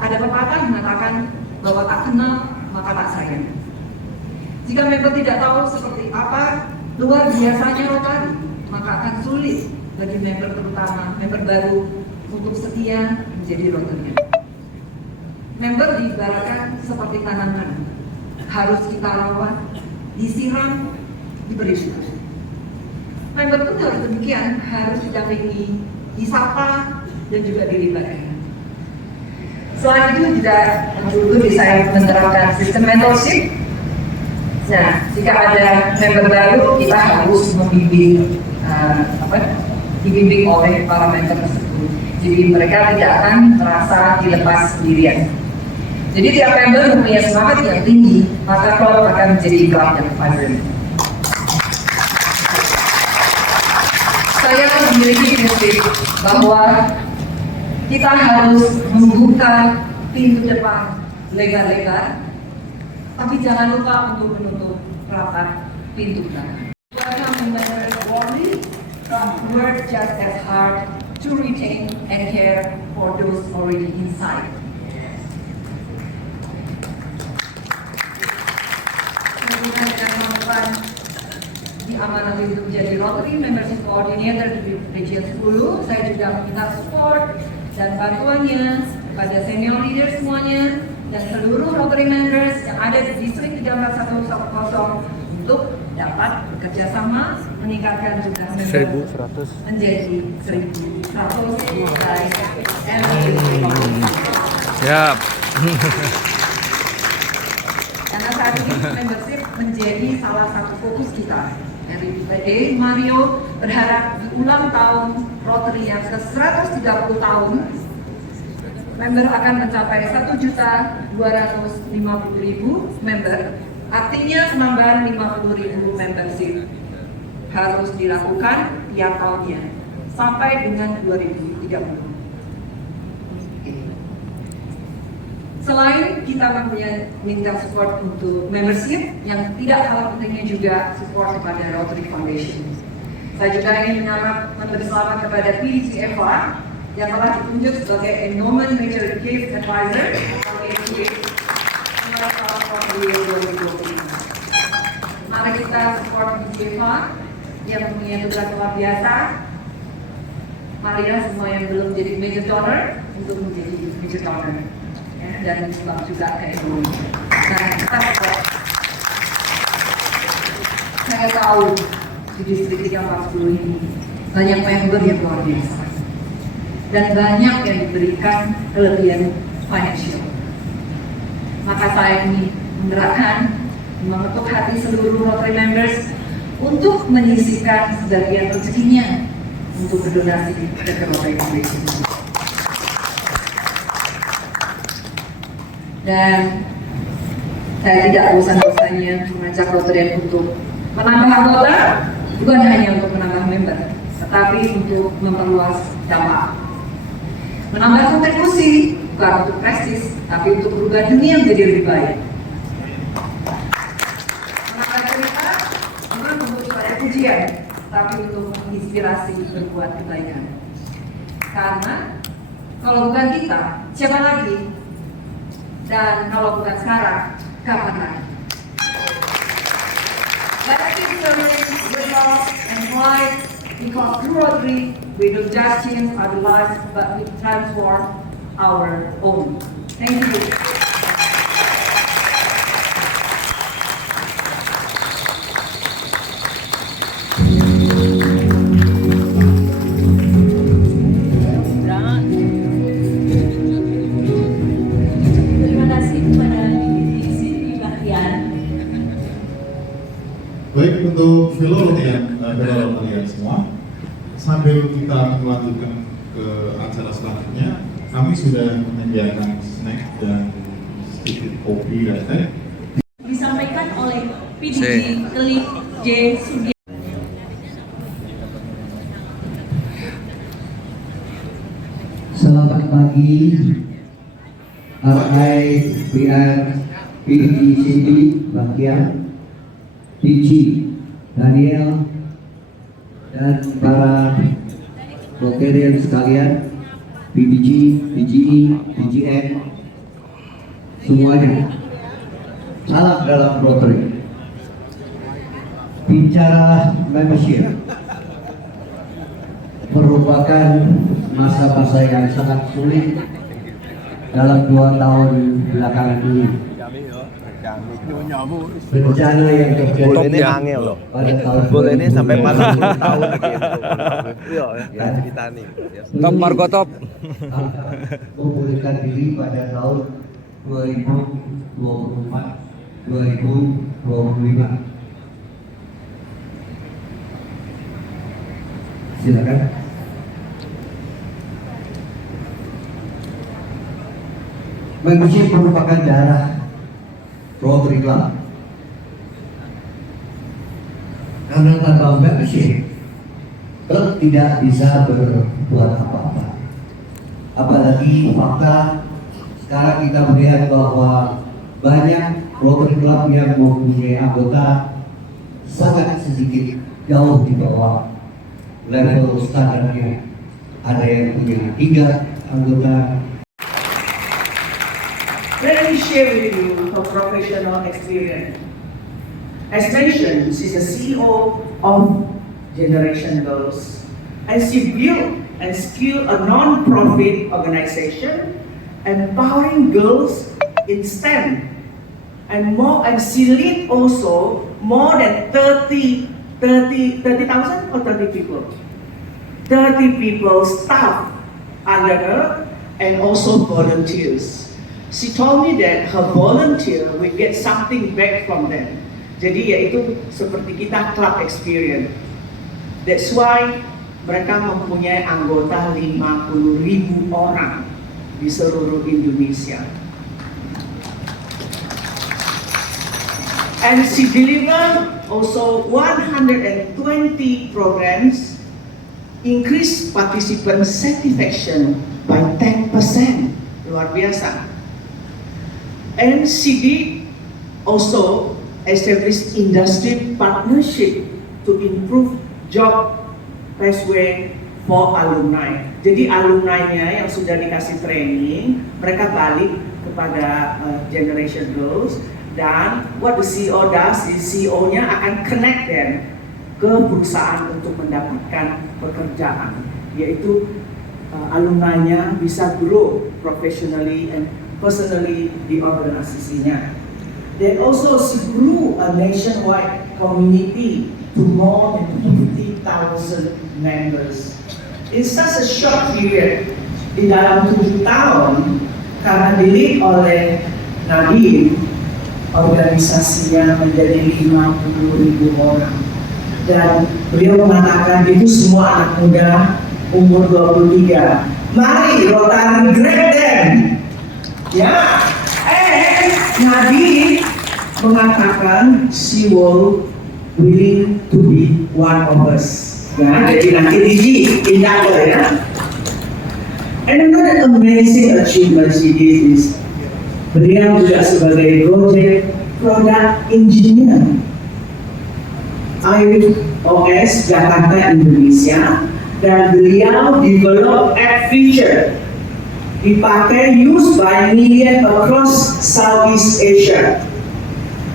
Ada pepatah mengatakan bahwa tak kenal maka tak sayang. Jika member tidak tahu seperti apa luar biasanya Rotary, maka akan sulit bagi member, terutama member baru, untuk setia menjadi Rotarian. Member diibaratkan seperti tanaman, harus kita rawat, disiram, diberi suhu. Member pun harus demikian, harus didampingi, disapa, dan juga dilibatkan. Selain itu juga dulu saya menerapkan sistem mentorship. Nah, jika ada member baru, kita harus membimbing, dibimbing oleh para mentor tersebut. Jadi mereka tidak akan merasa dilepas sendirian. Jadi tiap member mempunyai semangat yang tinggi, maka klub akan menjadi klub yang vibrant. Saya memiliki prinsip bahwa kita harus membuka pintu depan lebar-lebar, tapi jangan lupa untuk menutup rapat pintu belakang. Welcome members warning, work just as hard to retain and care for those already inside. akan diamanati untuk menjadi Rotary Membership Coordinator di Region 10. Saya juga meminta support dan bantuannya kepada senior leader semuanya dan seluruh Rotary members yang ada di distrik 13110 untuk dapat bekerja sama meningkatkan jumlah member 1100 menjadi 1.100 guys. siap. Karena saat ini membership menjadi salah satu fokus kita. RIPD Mario berharap di ulang tahun Rotary yang ke-130 tahun, member akan mencapai 1.250.000 member. Artinya penambahan 50.000 membership harus dilakukan tiap tahunnya sampai dengan 2030. Selain kita meminta support untuk membership, yang tidak kalah pentingnya juga support kepada Rotary Foundation. Saya juga ingin memberi selamat kepada PDG Eva yang telah ditunjuk sebagai Endowment Major Gift Advisor atau AMG mulai tahun 2025. Mari kita support PDG Eva yang mempunyai tugas luar biasa. Mari ya semua yang belum jadi major donor untuk menjadi major donor. Dan sebab juga ke ekonomi. Nah, kita saya tahu di distrik 340 ini banyak member yang luar biasa dan banyak yang diberikan kelebihan financial. Maka saya ingin mengetuk hati seluruh Rotary members untuk menyisihkan sebagian rezekinya untuk berdonasi ke Rotary Foundation. Dan saya tidak bosan-bosannya mengajak Rotary untuk menambah anggota, bukan hanya untuk menambah member, tetapi untuk memperluas dampak. Menambah kontribusi, bukan untuk prestis, tapi untuk berubah dunia menjadi lebih baik. Menambah cerita, bukan untuk supaya pujian, tapi untuk menginspirasi berbuat kebaikan. Karena kalau bukan kita, siapa lagi? Dan kalau bukan sekarang, kapan lagi? Let's keep serving with love and pride, because through Rotary, we don't just change our lives, but we transform our own. Thank you. Baik, untuk fellow Rotarian semua, sambil kita melanjutkan ke acara selanjutnya, kami sudah menyediakan snack dan sedikit kopi dan teh. Disampaikan oleh PDG Elik J. Sugi. Selamat pagi, RIPR PDG Cindy Bakian, PG Daniel, dan para Rotarian sekalian, PDG, PGE, PGN, semuanya. Salam dalam Rotary. Bicara membership merupakan masa-masa yang sangat sulit dalam 2 tahun belakangan ini. Bencana yang terjadi pada tahun ini sampai 40 tahun ya cerita nih. Top Margo top. Memulihkan diri pada tahun 2024 2025. Silakan. Membership merupakan darah Rotary Club. Karena tanpa membership, klub tidak bisa berbuat apa-apa. Apalagi fakta sekarang kita melihat bahwa banyak Rotary Club yang mempunyai anggota sangat sedikit, jauh di bawah level standarnya. Ada yang punya 3 anggota. Let me share with you from professional experience. As mentioned, she's the CEO of Generation Girls, and she built and scaled a non-profit organization empowering girls in STEM, and she lead also more than 30,000 or 30 people. 30 people staff under her and also volunteers. She told me that her volunteer will get something back from them. Jadi yaitu seperti kita club experience. That's why mereka mempunyai anggota 50.000 orang di seluruh Indonesia. And she delivered also 120 programs, increased participant satisfaction by 10%. Luar biasa. And she did also establish industry partnership to improve job pathway for alumni. Jadi alumni-nya yang sudah dikasih training, mereka balik kepada Generation Girls, dan what the CEO does is CEO-nya akan connect them ke perusahaan untuk mendapatkan pekerjaan, yaitu alumni-nya bisa grow professionally and personally di organisasinya. Then also she grew a nationwide community to more than 50,000 members. In such a short period, di dalam 7 tahun, karena di-lead oleh Nadine, organisasinya menjadi 50.000 orang. Dan beliau mengatakan itu semua anak muda umur 23. Mari Rotary grab them. Ya, Nadine mengatakan she will willing to be one of us. Ya, jadi nanti Diji pindah ya. And another amazing achievement she did is beliau juga sebagai Gojek Product Engineer iOS Jakarta Indonesia, dan beliau develop app feature dipakai used by million across Southeast Asia.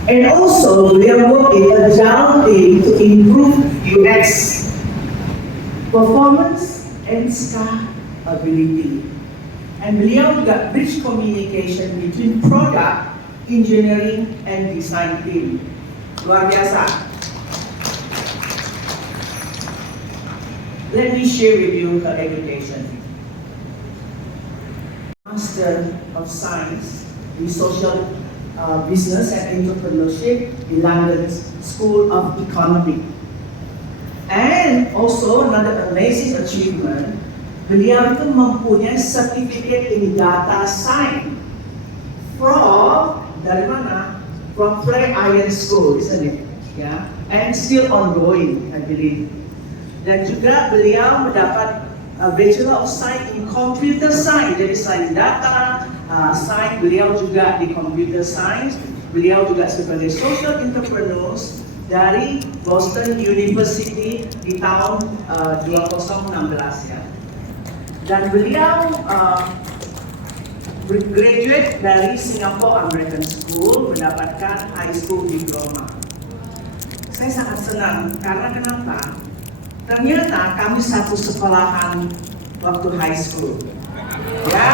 And also beliau work in agile team to improve UX performance and scalability. And beliau juga bridge communication between product, engineering, and design team. Luar biasa. Let me share with you her education. Master of Science in Social Business and Entrepreneurship in London School of Economics. And also another amazing achievement, beliau itu mempunyai certificate in data science dari mana? From Flatiron School, isn't it? Yeah, and still ongoing, I believe. Dan juga beliau mendapat Bachelor of Science in Computer Science, jadi selain data science, beliau juga di Computer Science. Beliau juga sebagai social entrepreneurs dari Boston University di tahun 2016 ya. Dan beliau graduate dari Singapore American School, mendapatkan high school diploma. Saya sangat senang karena kenapa? Ternyata kami satu sekolahan waktu high school. Ya,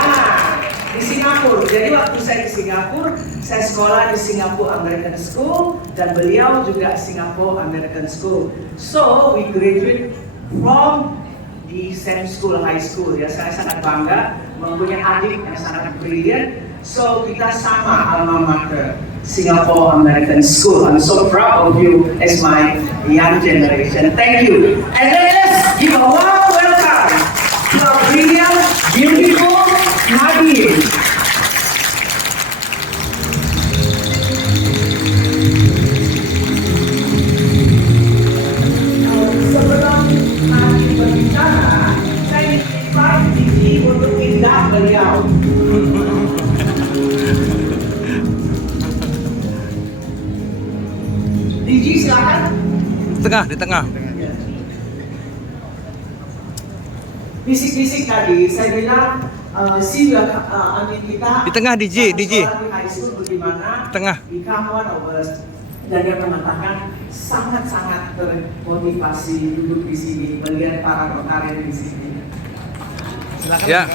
di Singapura. Jadi waktu saya di Singapura, saya sekolah di Singapore American School dan beliau juga Singapore American School. So we graduate from di same school, high school ya. Saya sangat bangga mempunyai adik yang sangat brilliant. So kita sama alma mater, Singapore American School. I'm so proud of you as my young generation. Thank you. And let's give a warm welcome to our brilliant, beautiful Nadine. Sebelum Nadine berbicara, saya invite Diji untuk pindah beliau. Diji silakan. Di tengah. Bisik-bisik tadi, saya bilang kita Di tengah, Diji. Di high school bagaimana? Tengah. Become one of us. dan yang mengatakan sangat-sangat termotivasi duduk di sini melihat para Rotarian di sini. Silakan. Ya.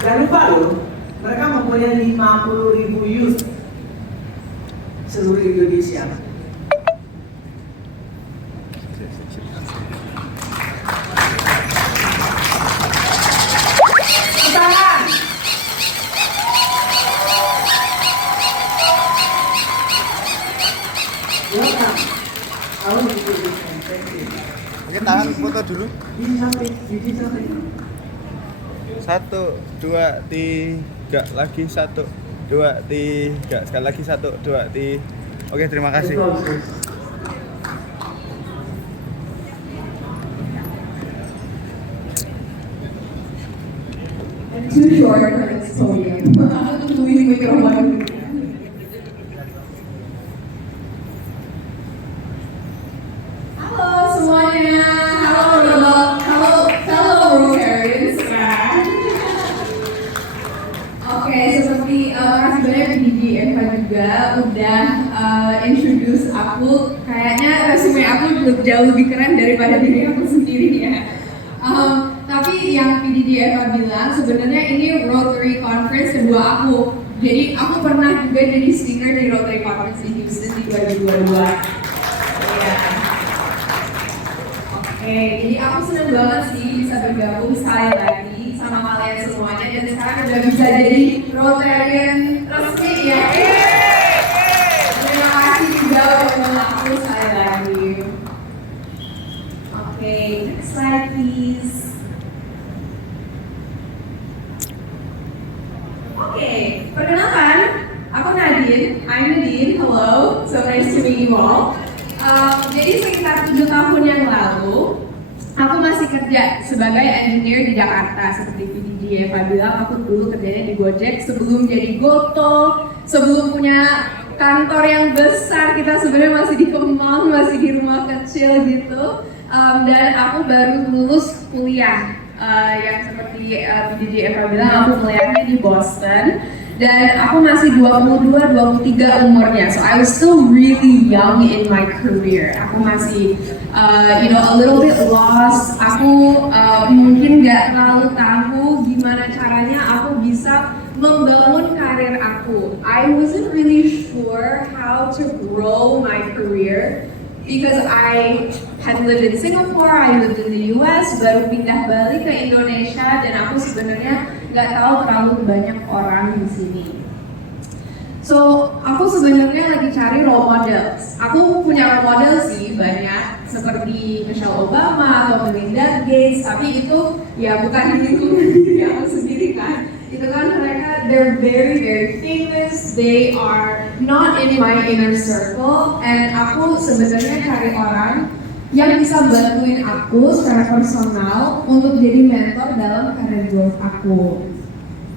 Jangan lupa loh, mereka mempunyai 50.000 youth seluruh Indonesia. Oke, tahan foto dulu. 1, 2, 3 lagi 1, 2, 3 sekali lagi 1, 2, 3. Oke, terima kasih. Too short for this podium. Aku tungguin mikrofon. Halo semuanya, halo fellow Rotarians. Oke, seperti makasih banyak PDD Eva juga udah introduce aku. Kayaknya resume aku jauh lebih keren daripada diri aku sendiri ya. Tapi yang PDD Eva bilang sebenarnya ini Rotary Conference kedua aku. Jadi aku pernah juga jadi speaker di Rotary Conference di Houston di 2022. Ya. Oke, jadi aku senang banget sih bisa bergabung sekali lagi sama kalian semuanya dan sekarang udah bisa jadi Rotarian resmi ya. Terima kasih juga untuk aku sekali lagi. Oke, next slide please. Oke, perkenalkan, aku Nadine. I'm Nadine. Hello, so nice to meet you all. Jadi sekitar 7 tahun yang lalu, aku masih kerja sebagai engineer di Jakarta. Seperti PDD Eva bilang, aku dulu kerjanya di Gojek sebelum jadi Goto, sebelum punya kantor yang besar. Kita sebenarnya masih di Kemang, masih di rumah kecil gitu. Dan aku baru lulus kuliah. Yang seperti PDD Eva bilang, aku kuliahnya di Boston. Dan aku masih 22-23 umurnya, so I was still really young in my career. Aku masih, a little bit lost. Aku mungkin nggak terlalu tahu gimana caranya aku bisa membangun karir aku. I wasn't really sure how to grow my career because I had lived in Singapore, I lived in the US, baru pindah balik ke Indonesia, dan aku sebenarnya nggak tahu terlalu banyak orang di sini. So, aku sebenarnya lagi cari role models. Aku punya role model sih banyak, seperti Michelle Obama atau Melinda Gates, tapi itu ya bukan di lingkungan diri aku sendiri kan. Itu kan mereka, they're very very famous, they are not in my inner circle, and aku sebenarnya cari orang yang bisa bantuin aku secara personal untuk jadi mentor dalam karir growth aku.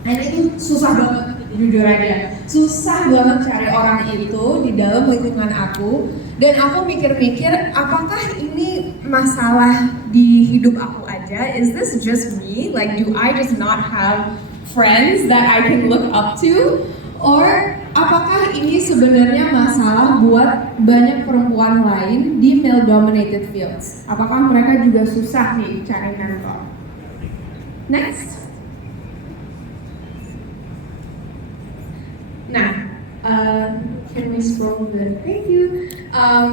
Dan itu susah banget, jujur aja. Susah banget cari orang itu di dalam lingkungan aku. Dan aku mikir-mikir, apakah ini masalah di hidup aku aja? Is this just me? Like, do I just not have friends that I can look up to? Or apakah ini sebenarnya masalah buat banyak perempuan lain di male-dominated fields? Apakah mereka juga susah nih cari mentor? Next. Nah, can we scroll the thank you?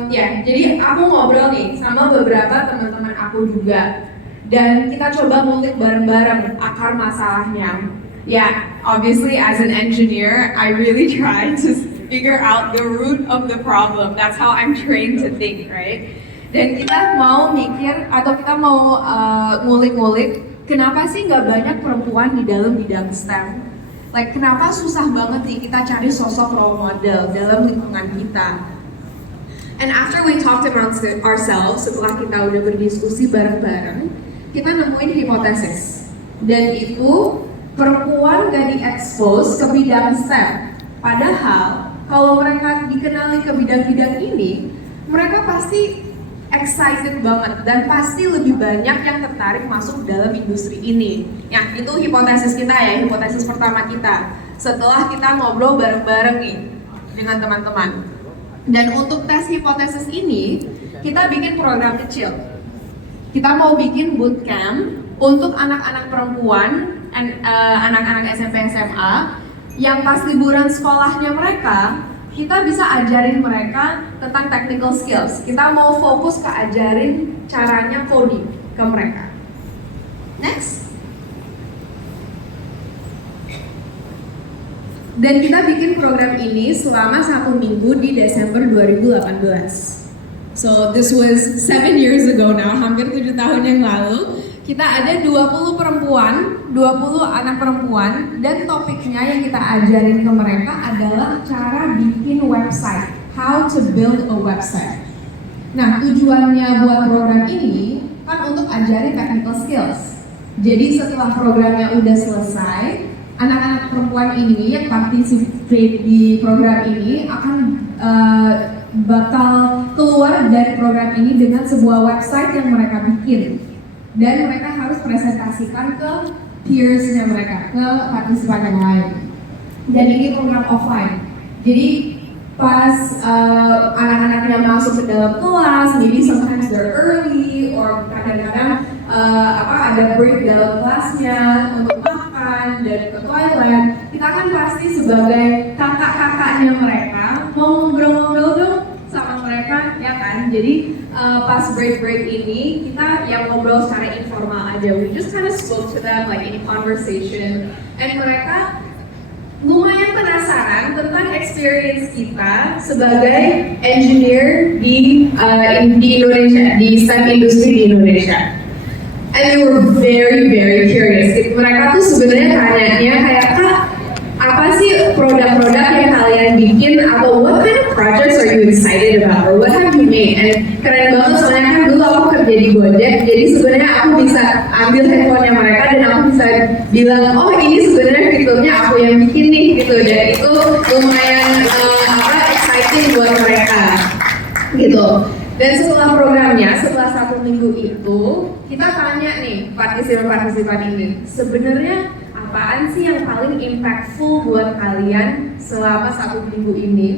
Jadi aku ngobrol nih sama beberapa teman-teman aku juga, dan kita coba ngulik bareng-bareng akar masalahnya. Obviously as an engineer, I really try to figure out the root of the problem. That's how I'm trained to think, right? Dan kita mau mikir atau kita mau ngulik-ngulik, kenapa sih nggak banyak perempuan di dalam bidang STEM? Like, kenapa susah banget nih kita cari sosok role model dalam lingkungan kita? And after we talked amongst ourselves, setelah kita udah berdiskusi bareng-bareng, kita nemuin hipotesis. Dan itu perempuan gak di-expose ke bidang STEM. Padahal, kalau mereka dikenali ke bidang-bidang ini, mereka pasti excited banget dan pasti lebih banyak yang tertarik masuk dalam industri ini. Ya, itu hipotesis kita ya, hipotesis pertama kita. Setelah kita ngobrol bareng-bareng nih. dengan teman-teman. Dan untuk tes hipotesis ini, kita bikin program kecil. Kita mau bikin bootcamp untuk anak-anak perempuan, anak-anak SMP SMA yang pas liburan sekolahnya mereka, kita bisa ajarin mereka tentang technical skills. Kita mau fokus ke ajarin caranya coding ke mereka. Next. Dan kita bikin program ini selama 1 minggu di Desember 2018. So this was 7 years ago now, hampir 7 tahun yang lalu. Kita ada 20 perempuan, 20 anak perempuan, dan topiknya yang kita ajarin ke mereka adalah cara bikin website, how to build a website. Nah, tujuannya buat program ini kan untuk ajarin technical skills. Jadi setelah programnya udah selesai, anak-anak perempuan ini yang participate di program ini akan bakal keluar dari program ini dengan sebuah website yang mereka bikin. Dan mereka harus presentasikan ke peers-nya mereka, ke partisipan yang lain. Dan ini program offline. Jadi pas anak-anaknya masuk ke dalam kelas, maybe sometimes they're early, or kadang-kadang ada break dalam kelasnya untuk makan dan ke toilet. Kita kan pasti sebagai kakak-kakaknya mereka mau ngobrol-ngobrol dong sama mereka, ya kan? Jadi pas break ini kita yang ngobrol secara informal aja. We just kind of spoke to them like in conversation, and mereka lumayan penasaran tentang experience kita sebagai engineer di Indonesia, di STEM industry di Indonesia. And they were very curious. Mereka tuh sebenarnya tanyanya kayak, Kak, apa sih produk-produk yang kalian bikin, atau what kind of projects are you excited about, or what have you made? And keren banget soalnya kan dulu aku kerja di Gojek, jadi sebenarnya aku bisa ambil handphonenya mereka dan aku bisa bilang, oh ini sebenarnya fiturnya aku yang bikin nih gitu, dan itu lumayan exciting buat mereka gitu. Dan setelah programnya, setelah 1 minggu itu, kita tanya nih partisipan ini, sebenarnya apaan sih yang paling impactful buat kalian selama 1 minggu ini?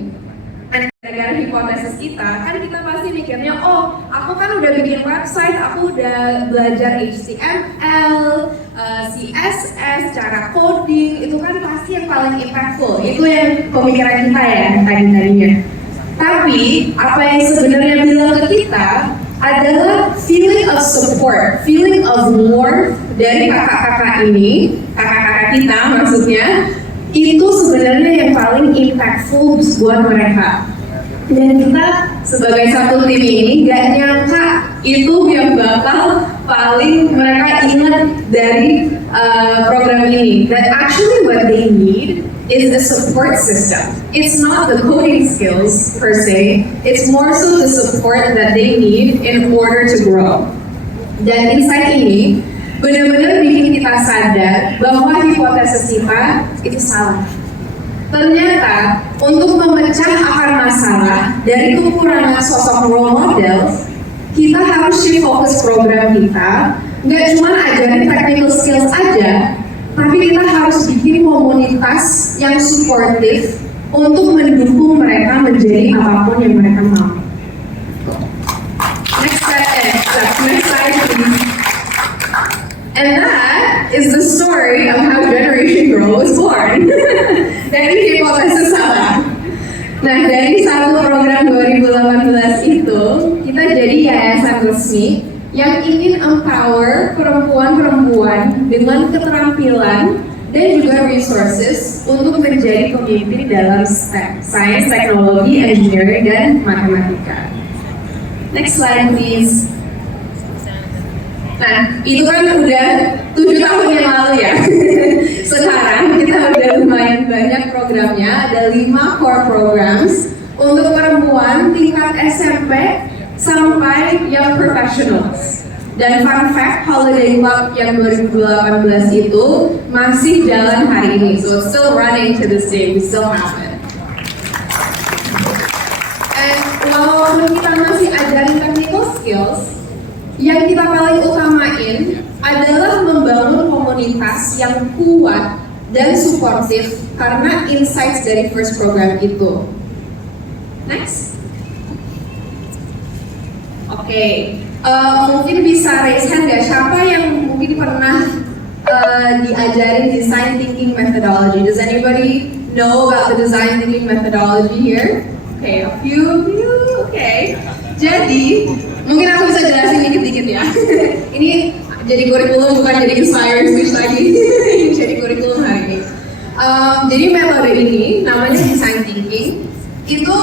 Dan gara-gara hipotesis kita, kan kita pasti mikirnya, oh aku kan udah bikin website, aku udah belajar HTML, CSS, cara coding, itu kan pasti yang paling impactful. Itu yang pemikiran kita ya tadinya. Tapi apa yang sebenarnya bilang ke kita adalah feeling of support, feeling of warmth dari kakak-kakak ini, kakak-kakak kita maksudnya, itu sebenarnya yang paling impactful buat mereka. Dan kita sebagai satu tim ini gak nyangka itu yang bakal paling mereka ingat dari program ini. That actually what they need is a support system. It's not the coding skills per se, it's more so the support that they need in order to grow. Dan insight ini benar-benar bikin kita sadar bahwa hipotesis kita itu salah. Ternyata untuk memecah akar masalah dari kekurangan sosok role models, kita harus shift fokus program kita, nggak cuma ajarin technical skills aja, tapi kita harus bikin komunitas yang suportif untuk mendukung mereka menjadi apapun yang mereka mau. Next slide please. And that is the story of how Generation Grow was born. Dari hipotesis salah. Nah, dari satu program 2018 itu, kita jadi yayasan resmi yang ingin empower perempuan-perempuan dengan keterampilan dan juga resources untuk menjadi pemimpin dalam STEM, Science, Technology, Engineering, dan Matematika. Next slide please. Nah, itu kan udah 7 tahun yang lalu ya. Sekarang kita udah lumayan banyak programnya, ada 5 core programs untuk perempuan tingkat SMP sampai young professionals. Dan fun fact, Holiday Club yang 2018 itu masih jalan hari ini, so it's still running to this day, we still have it. And walaupun kita masih ajarin technical skills, yang kita paling utamain adalah membangun komunitas yang kuat dan suportif karena insights dari first program itu. Next. Oke, mungkin bisa raise hand nggak? Siapa yang mungkin pernah diajarin design thinking methodology? Does anybody know about the design thinking methodology here? Okay, a few of you. Okay. Jadi, mungkin aku bisa jelasin dikit-dikit ya. Ini jadi kurikulum, bukan jadi inspired speech lagi. Ini jadi kurikulum hari ini. Jadi metode ini namanya design thinking. Itu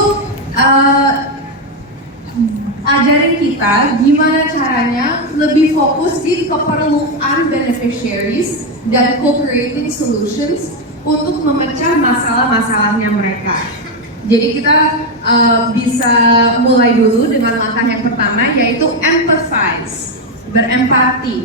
ajarin kita gimana caranya lebih fokus di keperluan beneficiaries dan co-creating solutions untuk memecah masalah-masalahnya mereka. Jadi kita bisa mulai dulu dengan langkah yang pertama, yaitu empathize, berempati.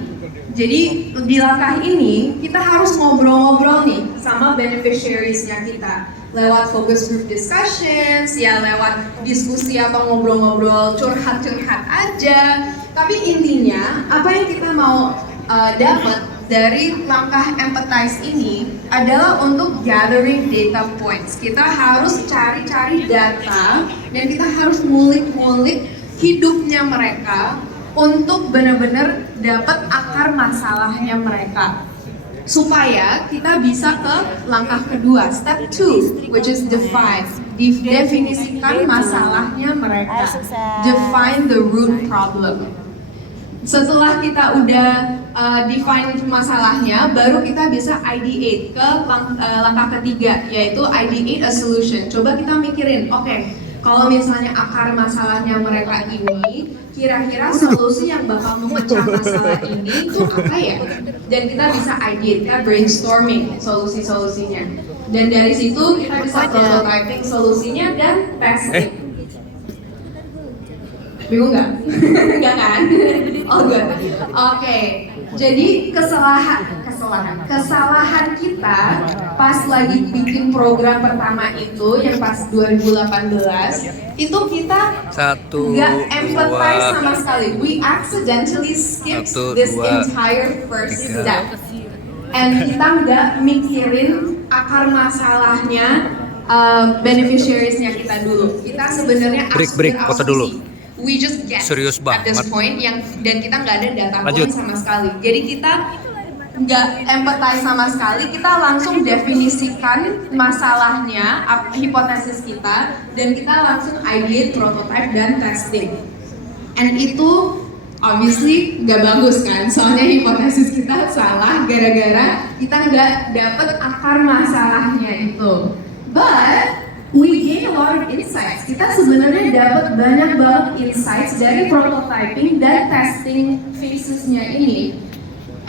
Jadi di langkah ini kita harus ngobrol-ngobrol nih sama beneficiaries-nya kita. Lewat focus group discussions, ya lewat diskusi atau ngobrol-ngobrol curhat-curhat aja. Tapi intinya apa yang kita mau dapat dari langkah empathize ini adalah untuk gathering data points. Kita harus cari-cari data dan kita harus ngulik-ngulik hidupnya mereka untuk benar-benar dapat akar masalahnya mereka. Supaya kita bisa ke langkah kedua, step 2, which is define. Definisikan masalahnya mereka. Define the root problem. Setelah kita udah define masalahnya, baru kita bisa ideate ke langkah ketiga, yaitu ideate a solution. Coba kita mikirin, oke, kalau misalnya akar masalahnya mereka ini, kira-kira solusi yang bakal memecah masalah ini itu apa ya? Dan kita bisa ideate, kita brainstorming solusi-solusinya. Dan dari situ kita bisa prototyping solusinya dan testing. Bingung nggak? Nggak kan? Oh good. Oke. Jadi kesalahan kita pas lagi bikin program pertama itu yang pas 2018 itu kita nggak empathize sama sekali. We accidentally skipped this entire first step. And kita nggak mikirin akar masalahnya beneficiaries-nya kita dulu. Kita sebenarnya break foto dulu. We just get Serius at this point dan kita nggak ada data point sama sekali. Jadi kita nggak empathize sama sekali, kita langsung definisikan masalahnya, hipotesis kita, dan kita langsung ideate, prototype, dan testing. And itu obviously nggak bagus kan, soalnya hipotesis kita salah gara-gara kita nggak dapet akar masalahnya itu. But we gain a lot of insights. Kita sebenarnya dapat banyak banget insights dari prototyping dan testing phases-nya ini.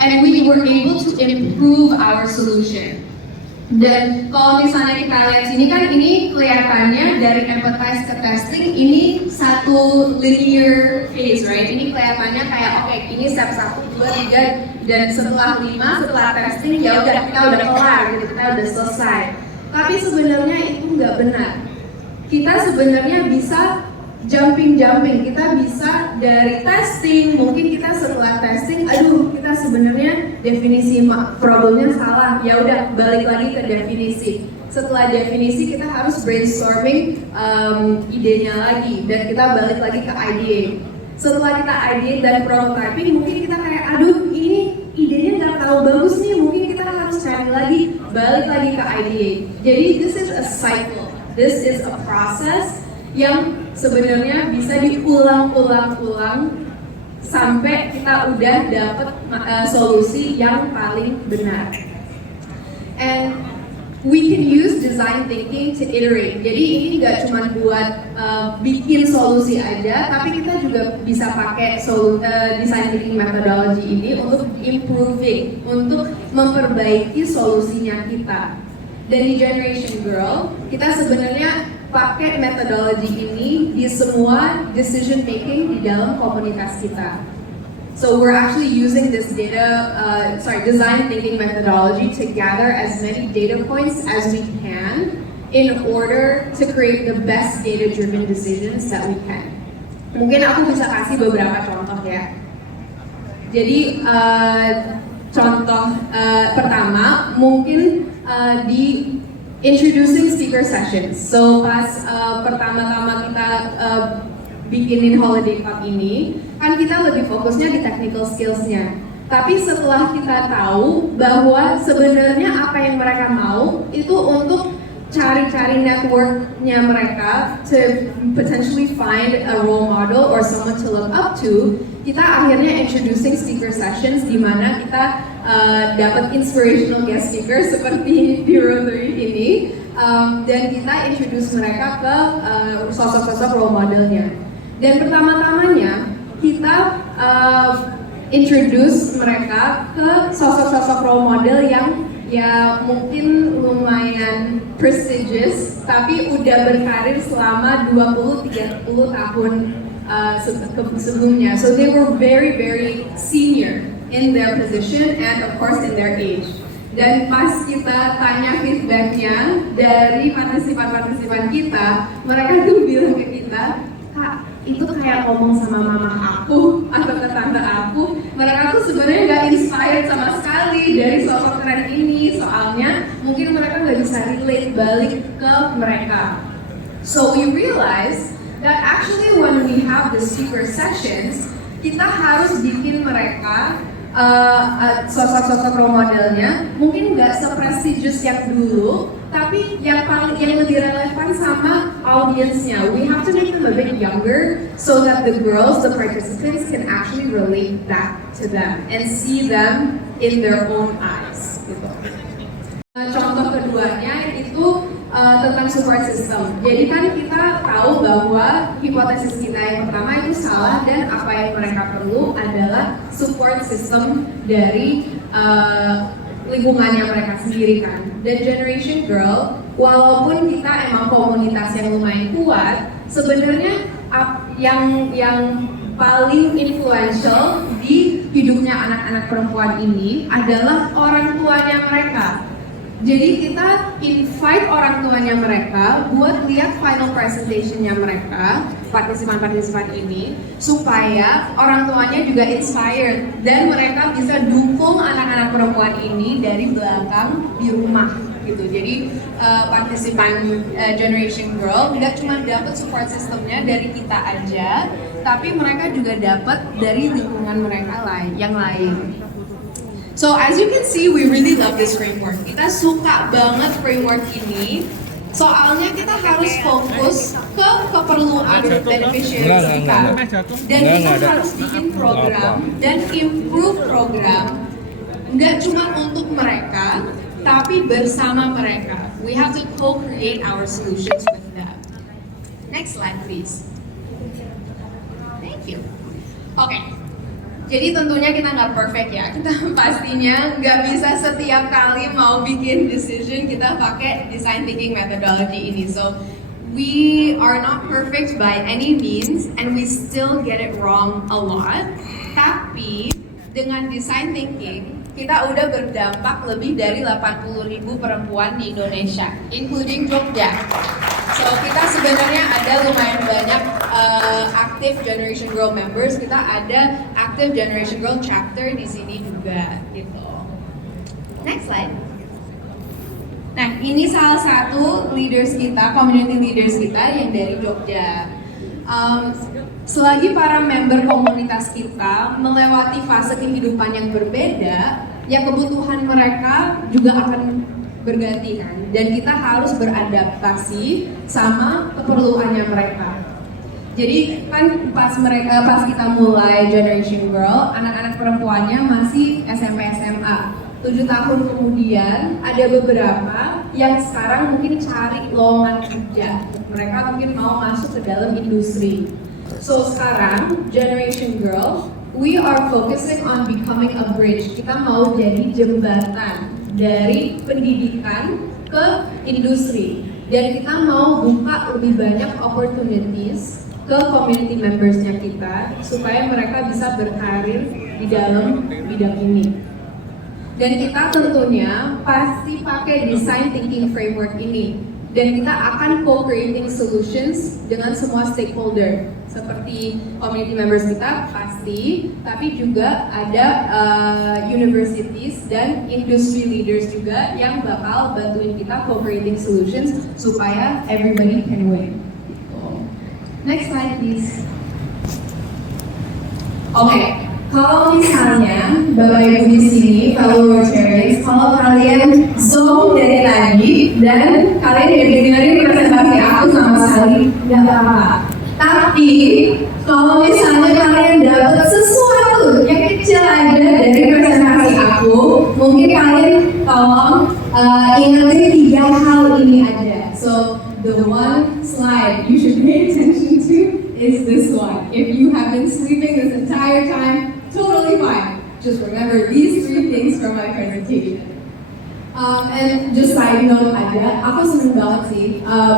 And we were able to improve our solution. Dan kalau misalnya kita lihat sini kan ini kelihatannya dari empathize ke testing ini satu linear phase, right? Ini kelihatannya kayak oke, ini step 1, 2, 3 dan setelah 5 setelah testing ya udah kita udah kelar gitu, kita udah selesai. Tapi sebenarnya itu nggak benar. Kita sebenarnya bisa jumping, kita bisa dari testing, mungkin kita setelah testing, kita sebenarnya definisi problemnya salah, ya udah balik lagi ke definisi. Setelah definisi kita harus brainstorming idenya lagi, dan kita balik lagi ke ideate. Setelah kita ideate dan prototyping, mungkin kita kayak ini idenya nggak terlalu bagus nih, mungkin kita harus cari lagi, balik lagi ke ideate. Jadi this is a cycle, this is a process yang sebenarnya bisa diulang-ulang sampai kita udah dapet solusi yang paling benar. And we can use design thinking to iterate. Jadi ini nggak cuma buat bikin solusi aja, tapi kita juga bisa pakai design thinking methodology ini untuk improving, untuk memperbaiki solusinya kita. Dan di Generation Girl, kita sebenarnya pakai metodologi ini di semua decision making di dalam komunitas kita. So we're actually using this design thinking methodology to gather as many data points as we can in order to create the best data-driven decisions that we can. Mungkin aku bisa kasih beberapa contoh ya. Jadi contoh pertama mungkin di introducing speaker sessions. So pas pertama-tama kita bikinin Holiday Cup ini, kan kita lebih fokusnya di technical skills-nya. Tapi setelah kita tahu bahwa sebenarnya apa yang mereka mau itu untuk cari-cari network-nya mereka to potentially find a role model or someone to look up to, kita akhirnya introducing speaker sessions di mana kita dapat inspirational guest speaker seperti di Rotary ini, dan kita introduce mereka ke sosok-sosok role modelnya. Dan pertama-tamanya kita introduce mereka ke sosok-sosok role model yang ya mungkin lumayan prestigious tapi udah berkarir selama 20-30 tahun sebelumnya. So they were very senior in their position and of course in their age. Dan pas kita tanya feedbacknya dari partisipan-partisipan kita, mereka tuh bilang ke kita, "Kak, itu kayak ngomong sama mama aku atau ke tante aku." Mereka tuh sebenarnya nggak inspired sama sekali dari sosok keren ini, soalnya mungkin mereka nggak bisa relate balik ke mereka. So we realized that actually when we have the speaker sessions, kita harus bikin mereka sosok-sosok role modelnya mungkin nggak seprestigious yang dulu, tapi yang lebih relevan sama audiensnya. We have to make them a bit younger so that the girls, the participants, can actually relate back to them and see them in their own eyes. Gitu. Contoh keduanya itu tentang support system. Jadi kan kita tahu bahwa hipotesis kita yang pertama itu salah dan apa yang mereka perlu adalah support system dari lingkungannya mereka sendiri kan. Dan Generation Girl, walaupun kita emang komunitas yang lumayan kuat, sebenarnya yang paling influential di hidupnya anak-anak perempuan ini adalah orang tuanya mereka. Jadi kita invite orang tuanya mereka buat lihat final presentationnya mereka, partisipan-partisipan ini, supaya orang tuanya juga inspired dan mereka bisa dukung anak-anak perempuan ini dari belakang di rumah gitu. Jadi partisipan Generation Girl nggak cuma dapat support systemnya dari kita aja, tapi mereka juga dapat dari lingkungan mereka yang lain. So as you can see, we really love this framework. Kita suka banget framework ini. Soalnya kita harus fokus ke keperluan beneficiaries kita. Dan kita harus bikin program dan improve program. Nggak cuma untuk mereka, tapi bersama mereka. We have to co-create our solutions with them. Next slide, please. Thank you. Okay. Jadi tentunya kita nggak perfect ya, kita pastinya nggak bisa setiap kali mau bikin decision kita pakai design thinking methodology ini. So we are not perfect by any means and we still get it wrong a lot. Tapi dengan design thinking kita udah berdampak lebih dari 80.000 perempuan di Indonesia, including Jogja. So kita sebenarnya ada lumayan banyak active Generation Girl members. Kita ada active Generation Girl chapter di sini juga, gitu. Next slide. Nah, ini salah satu leaders kita, community leaders kita yang dari Jogja. Selagi para member komunitas kita melewati fase kehidupan yang berbeda, ya kebutuhan mereka juga akan berganti kan, dan kita harus beradaptasi sama keperluannya mereka. Jadi kan pas kita mulai Generation Girl, anak-anak perempuannya masih SMP SMA. 7 tahun kemudian ada beberapa yang sekarang mungkin cari lowongan kerja. Mereka mungkin mau masuk ke dalam industri. So sekarang Generation Girl, we are focusing on becoming a bridge. Kita mau jadi jembatan dari pendidikan ke industri, dan kita mau buka lebih banyak opportunities ke community membersnya kita supaya mereka bisa berkarir di dalam bidang ini. Dan kita tentunya pasti pakai design thinking framework ini, dan kita akan co-creating solutions dengan semua stakeholder. seperti community members kita pasti, tapi juga ada universities dan industry leaders juga yang bakal bantuin kita co-creating solutions supaya everybody can win. Next slide please. Oke, kalau misalnya Bapak Ibu di sini, fellow Rotarians, kalau kalian zone dari tadi dan kalian tidak dengerin presentasi aku sama sekali, nggak apa-apa. Tapi kalau misalnya kalian dapat sesuatu yang kecil aja dari presentasi aku, mungkin kalian tolong ingetin 3 hal ini aja. So the one slide you should pay attention to is this one. If you have been sleeping this entire time, totally fine. Just remember these 3 things from my presentation. And just side note aja, aku seneng banget sih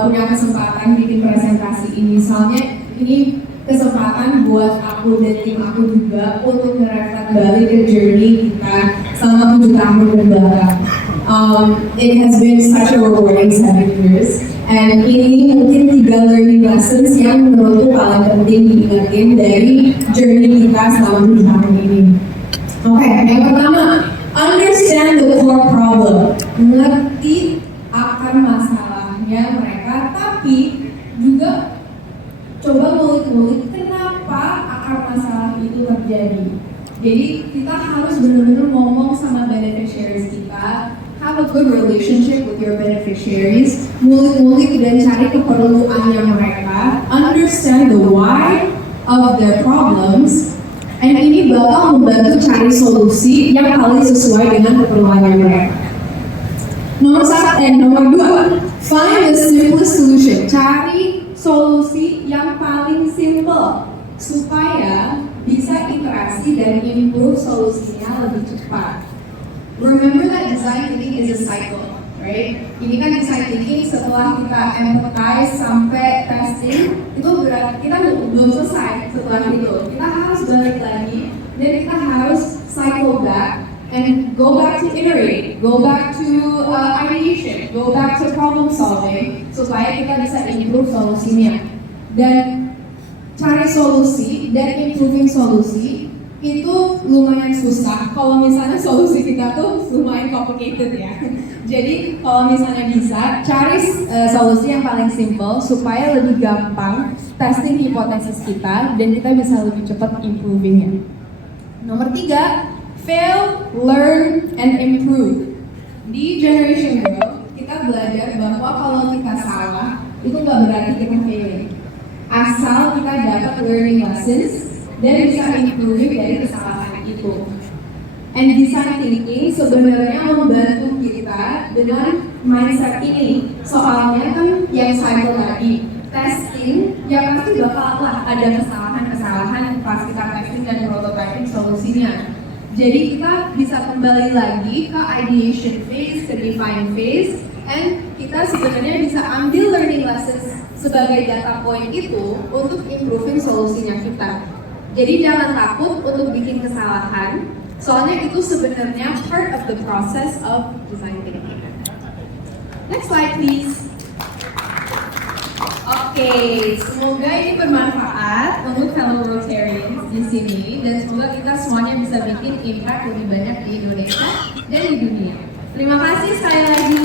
punya kesempatan bikin presentasi ini. Soalnya ini kesempatan buat aku dan tim aku juga untuk nge-reflect balik ke journey kita selama 7 tahun berbelakang. It has been such a rewarding 7 years. And ini mungkin 3 learning lessons yang menurutku paling penting diingetin dari journey kita selama 7 tahun ini. Oke, yang pertama, understand the core problem. Mengerti akan masalahnya mereka, tapi juga coba ngulik-ngulik kenapa akar masalah itu terjadi. Jadi kita harus benar-benar ngomong sama beneficiaries kita, have a good relationship with your beneficiaries, ngulik-ngulik dan cari keperluannya mereka, understand the why of their problems, and ini bakal membantu cari solusi yang paling sesuai dengan keperluannya mereka. Nomor 2, find the simplest solution. Cari solusi yang paling simple supaya bisa iterasi dan improve solusinya lebih cepat. Remember that design thinking is a cycle, right? Ini kan design thinking setelah kita empathize sampai testing, itu berarti kita belum selesai setelah itu. Kita harus balik lagi dan kita harus cycle back and go back to iterate, go back to ideation, go back to problem solving supaya kita bisa improve solusinya. Dan cari solusi dan improving solusi itu lumayan susah kalau misalnya solusi kita tuh lumayan complicated ya. Jadi kalau misalnya bisa cari solusi yang paling simple supaya lebih gampang testing hipotesis kita dan kita bisa lebih cepat improvingnya. Nomor 3, fail, learn, and improve. Di Generation Grow kita belajar bahwa kalau kita salah itu nggak berarti kita failing. Asal kita dapat learning lessons dan bisa improving dari kesalahan itu. And design thinking sebenarnya membantu kita dengan mindset ini. Soalnya kan yang cycle tadi, testing, ya pasti bakal lah ada kesalahan-kesalahan pas kita testing dan prototyping solusinya. Jadi kita bisa kembali lagi ke ideation phase, ke define phase, and kita sebenarnya bisa ambil learning lessons sebagai data point itu untuk improving solusinya kita. Jadi jangan takut untuk bikin kesalahan, soalnya itu sebenarnya part of the process of design thinking. Next slide please. Oke, semoga ini bermanfaat untuk fellow Rotarians di sini dan semoga kita semuanya bisa bikin impact lebih banyak di Indonesia dan di dunia. Terima kasih sekali lagi.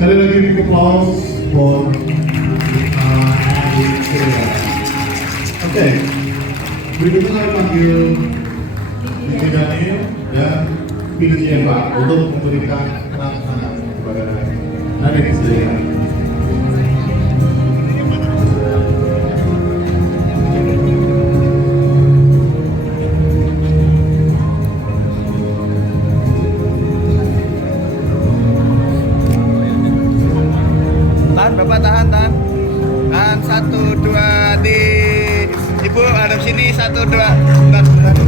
Sekali lagi big applause for Oke, berikutnya saya panggil Diki Daniel dan Pilih Eva untuk memberikan keterangan kepada Nadine Sdn. Tahan Bapak, tahan. Tahan 1, 2, di Ibu hadap sini 1, 2. Bentar. 1,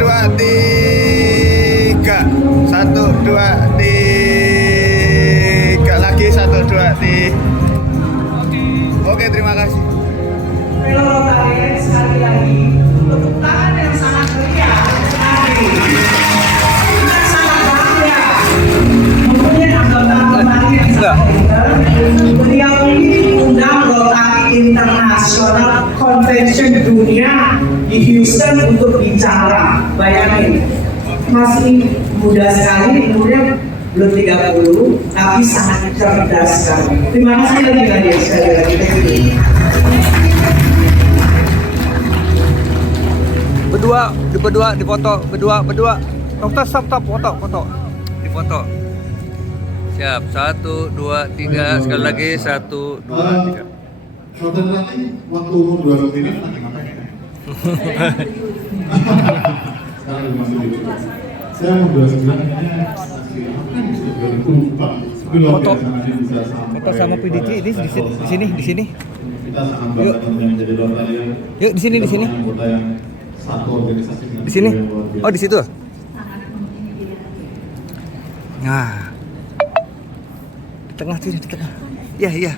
2, 3. 1, 2, 3. Lagi 1, 2, 3. Oke, terima kasih. Fellow Rotarian sekali lagi tepuk tangan yang sangat meriah sekali. Kita sangat bangga mempunyai anggota Rotari yang sangat pintar. Beliau ini diundang Rotari Internasional Convention Dunia di Houston untuk bicara. Bayangin, masih muda sekali, umurnya belum 30, tapi sangat cerdas sekali. Terima kasih lagi sekali lagi. Berdua difoto, berdua. Stop, foto. Difoto. Siap, 1, 2, 3, sekali lagi 1, 2, 3. Saudara nanti waktu umur 29 lagi ngapain ya? Sekarang masih di saya umur 29 Foto sama PDJ ini di sini. Kita sangat bangga tentunya menjadi Rotarian. Yuk di sini. Anggota yang satu organisasi Di sini. Oh, di situ. Nah. Di tengah sini, di tengah. Iya.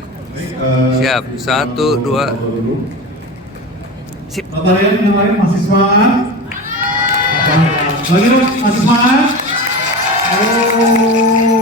Siap. 1, 2. Sip. Rotarian yang lain masih semangat? Lagi dong, masih semangat? Oh.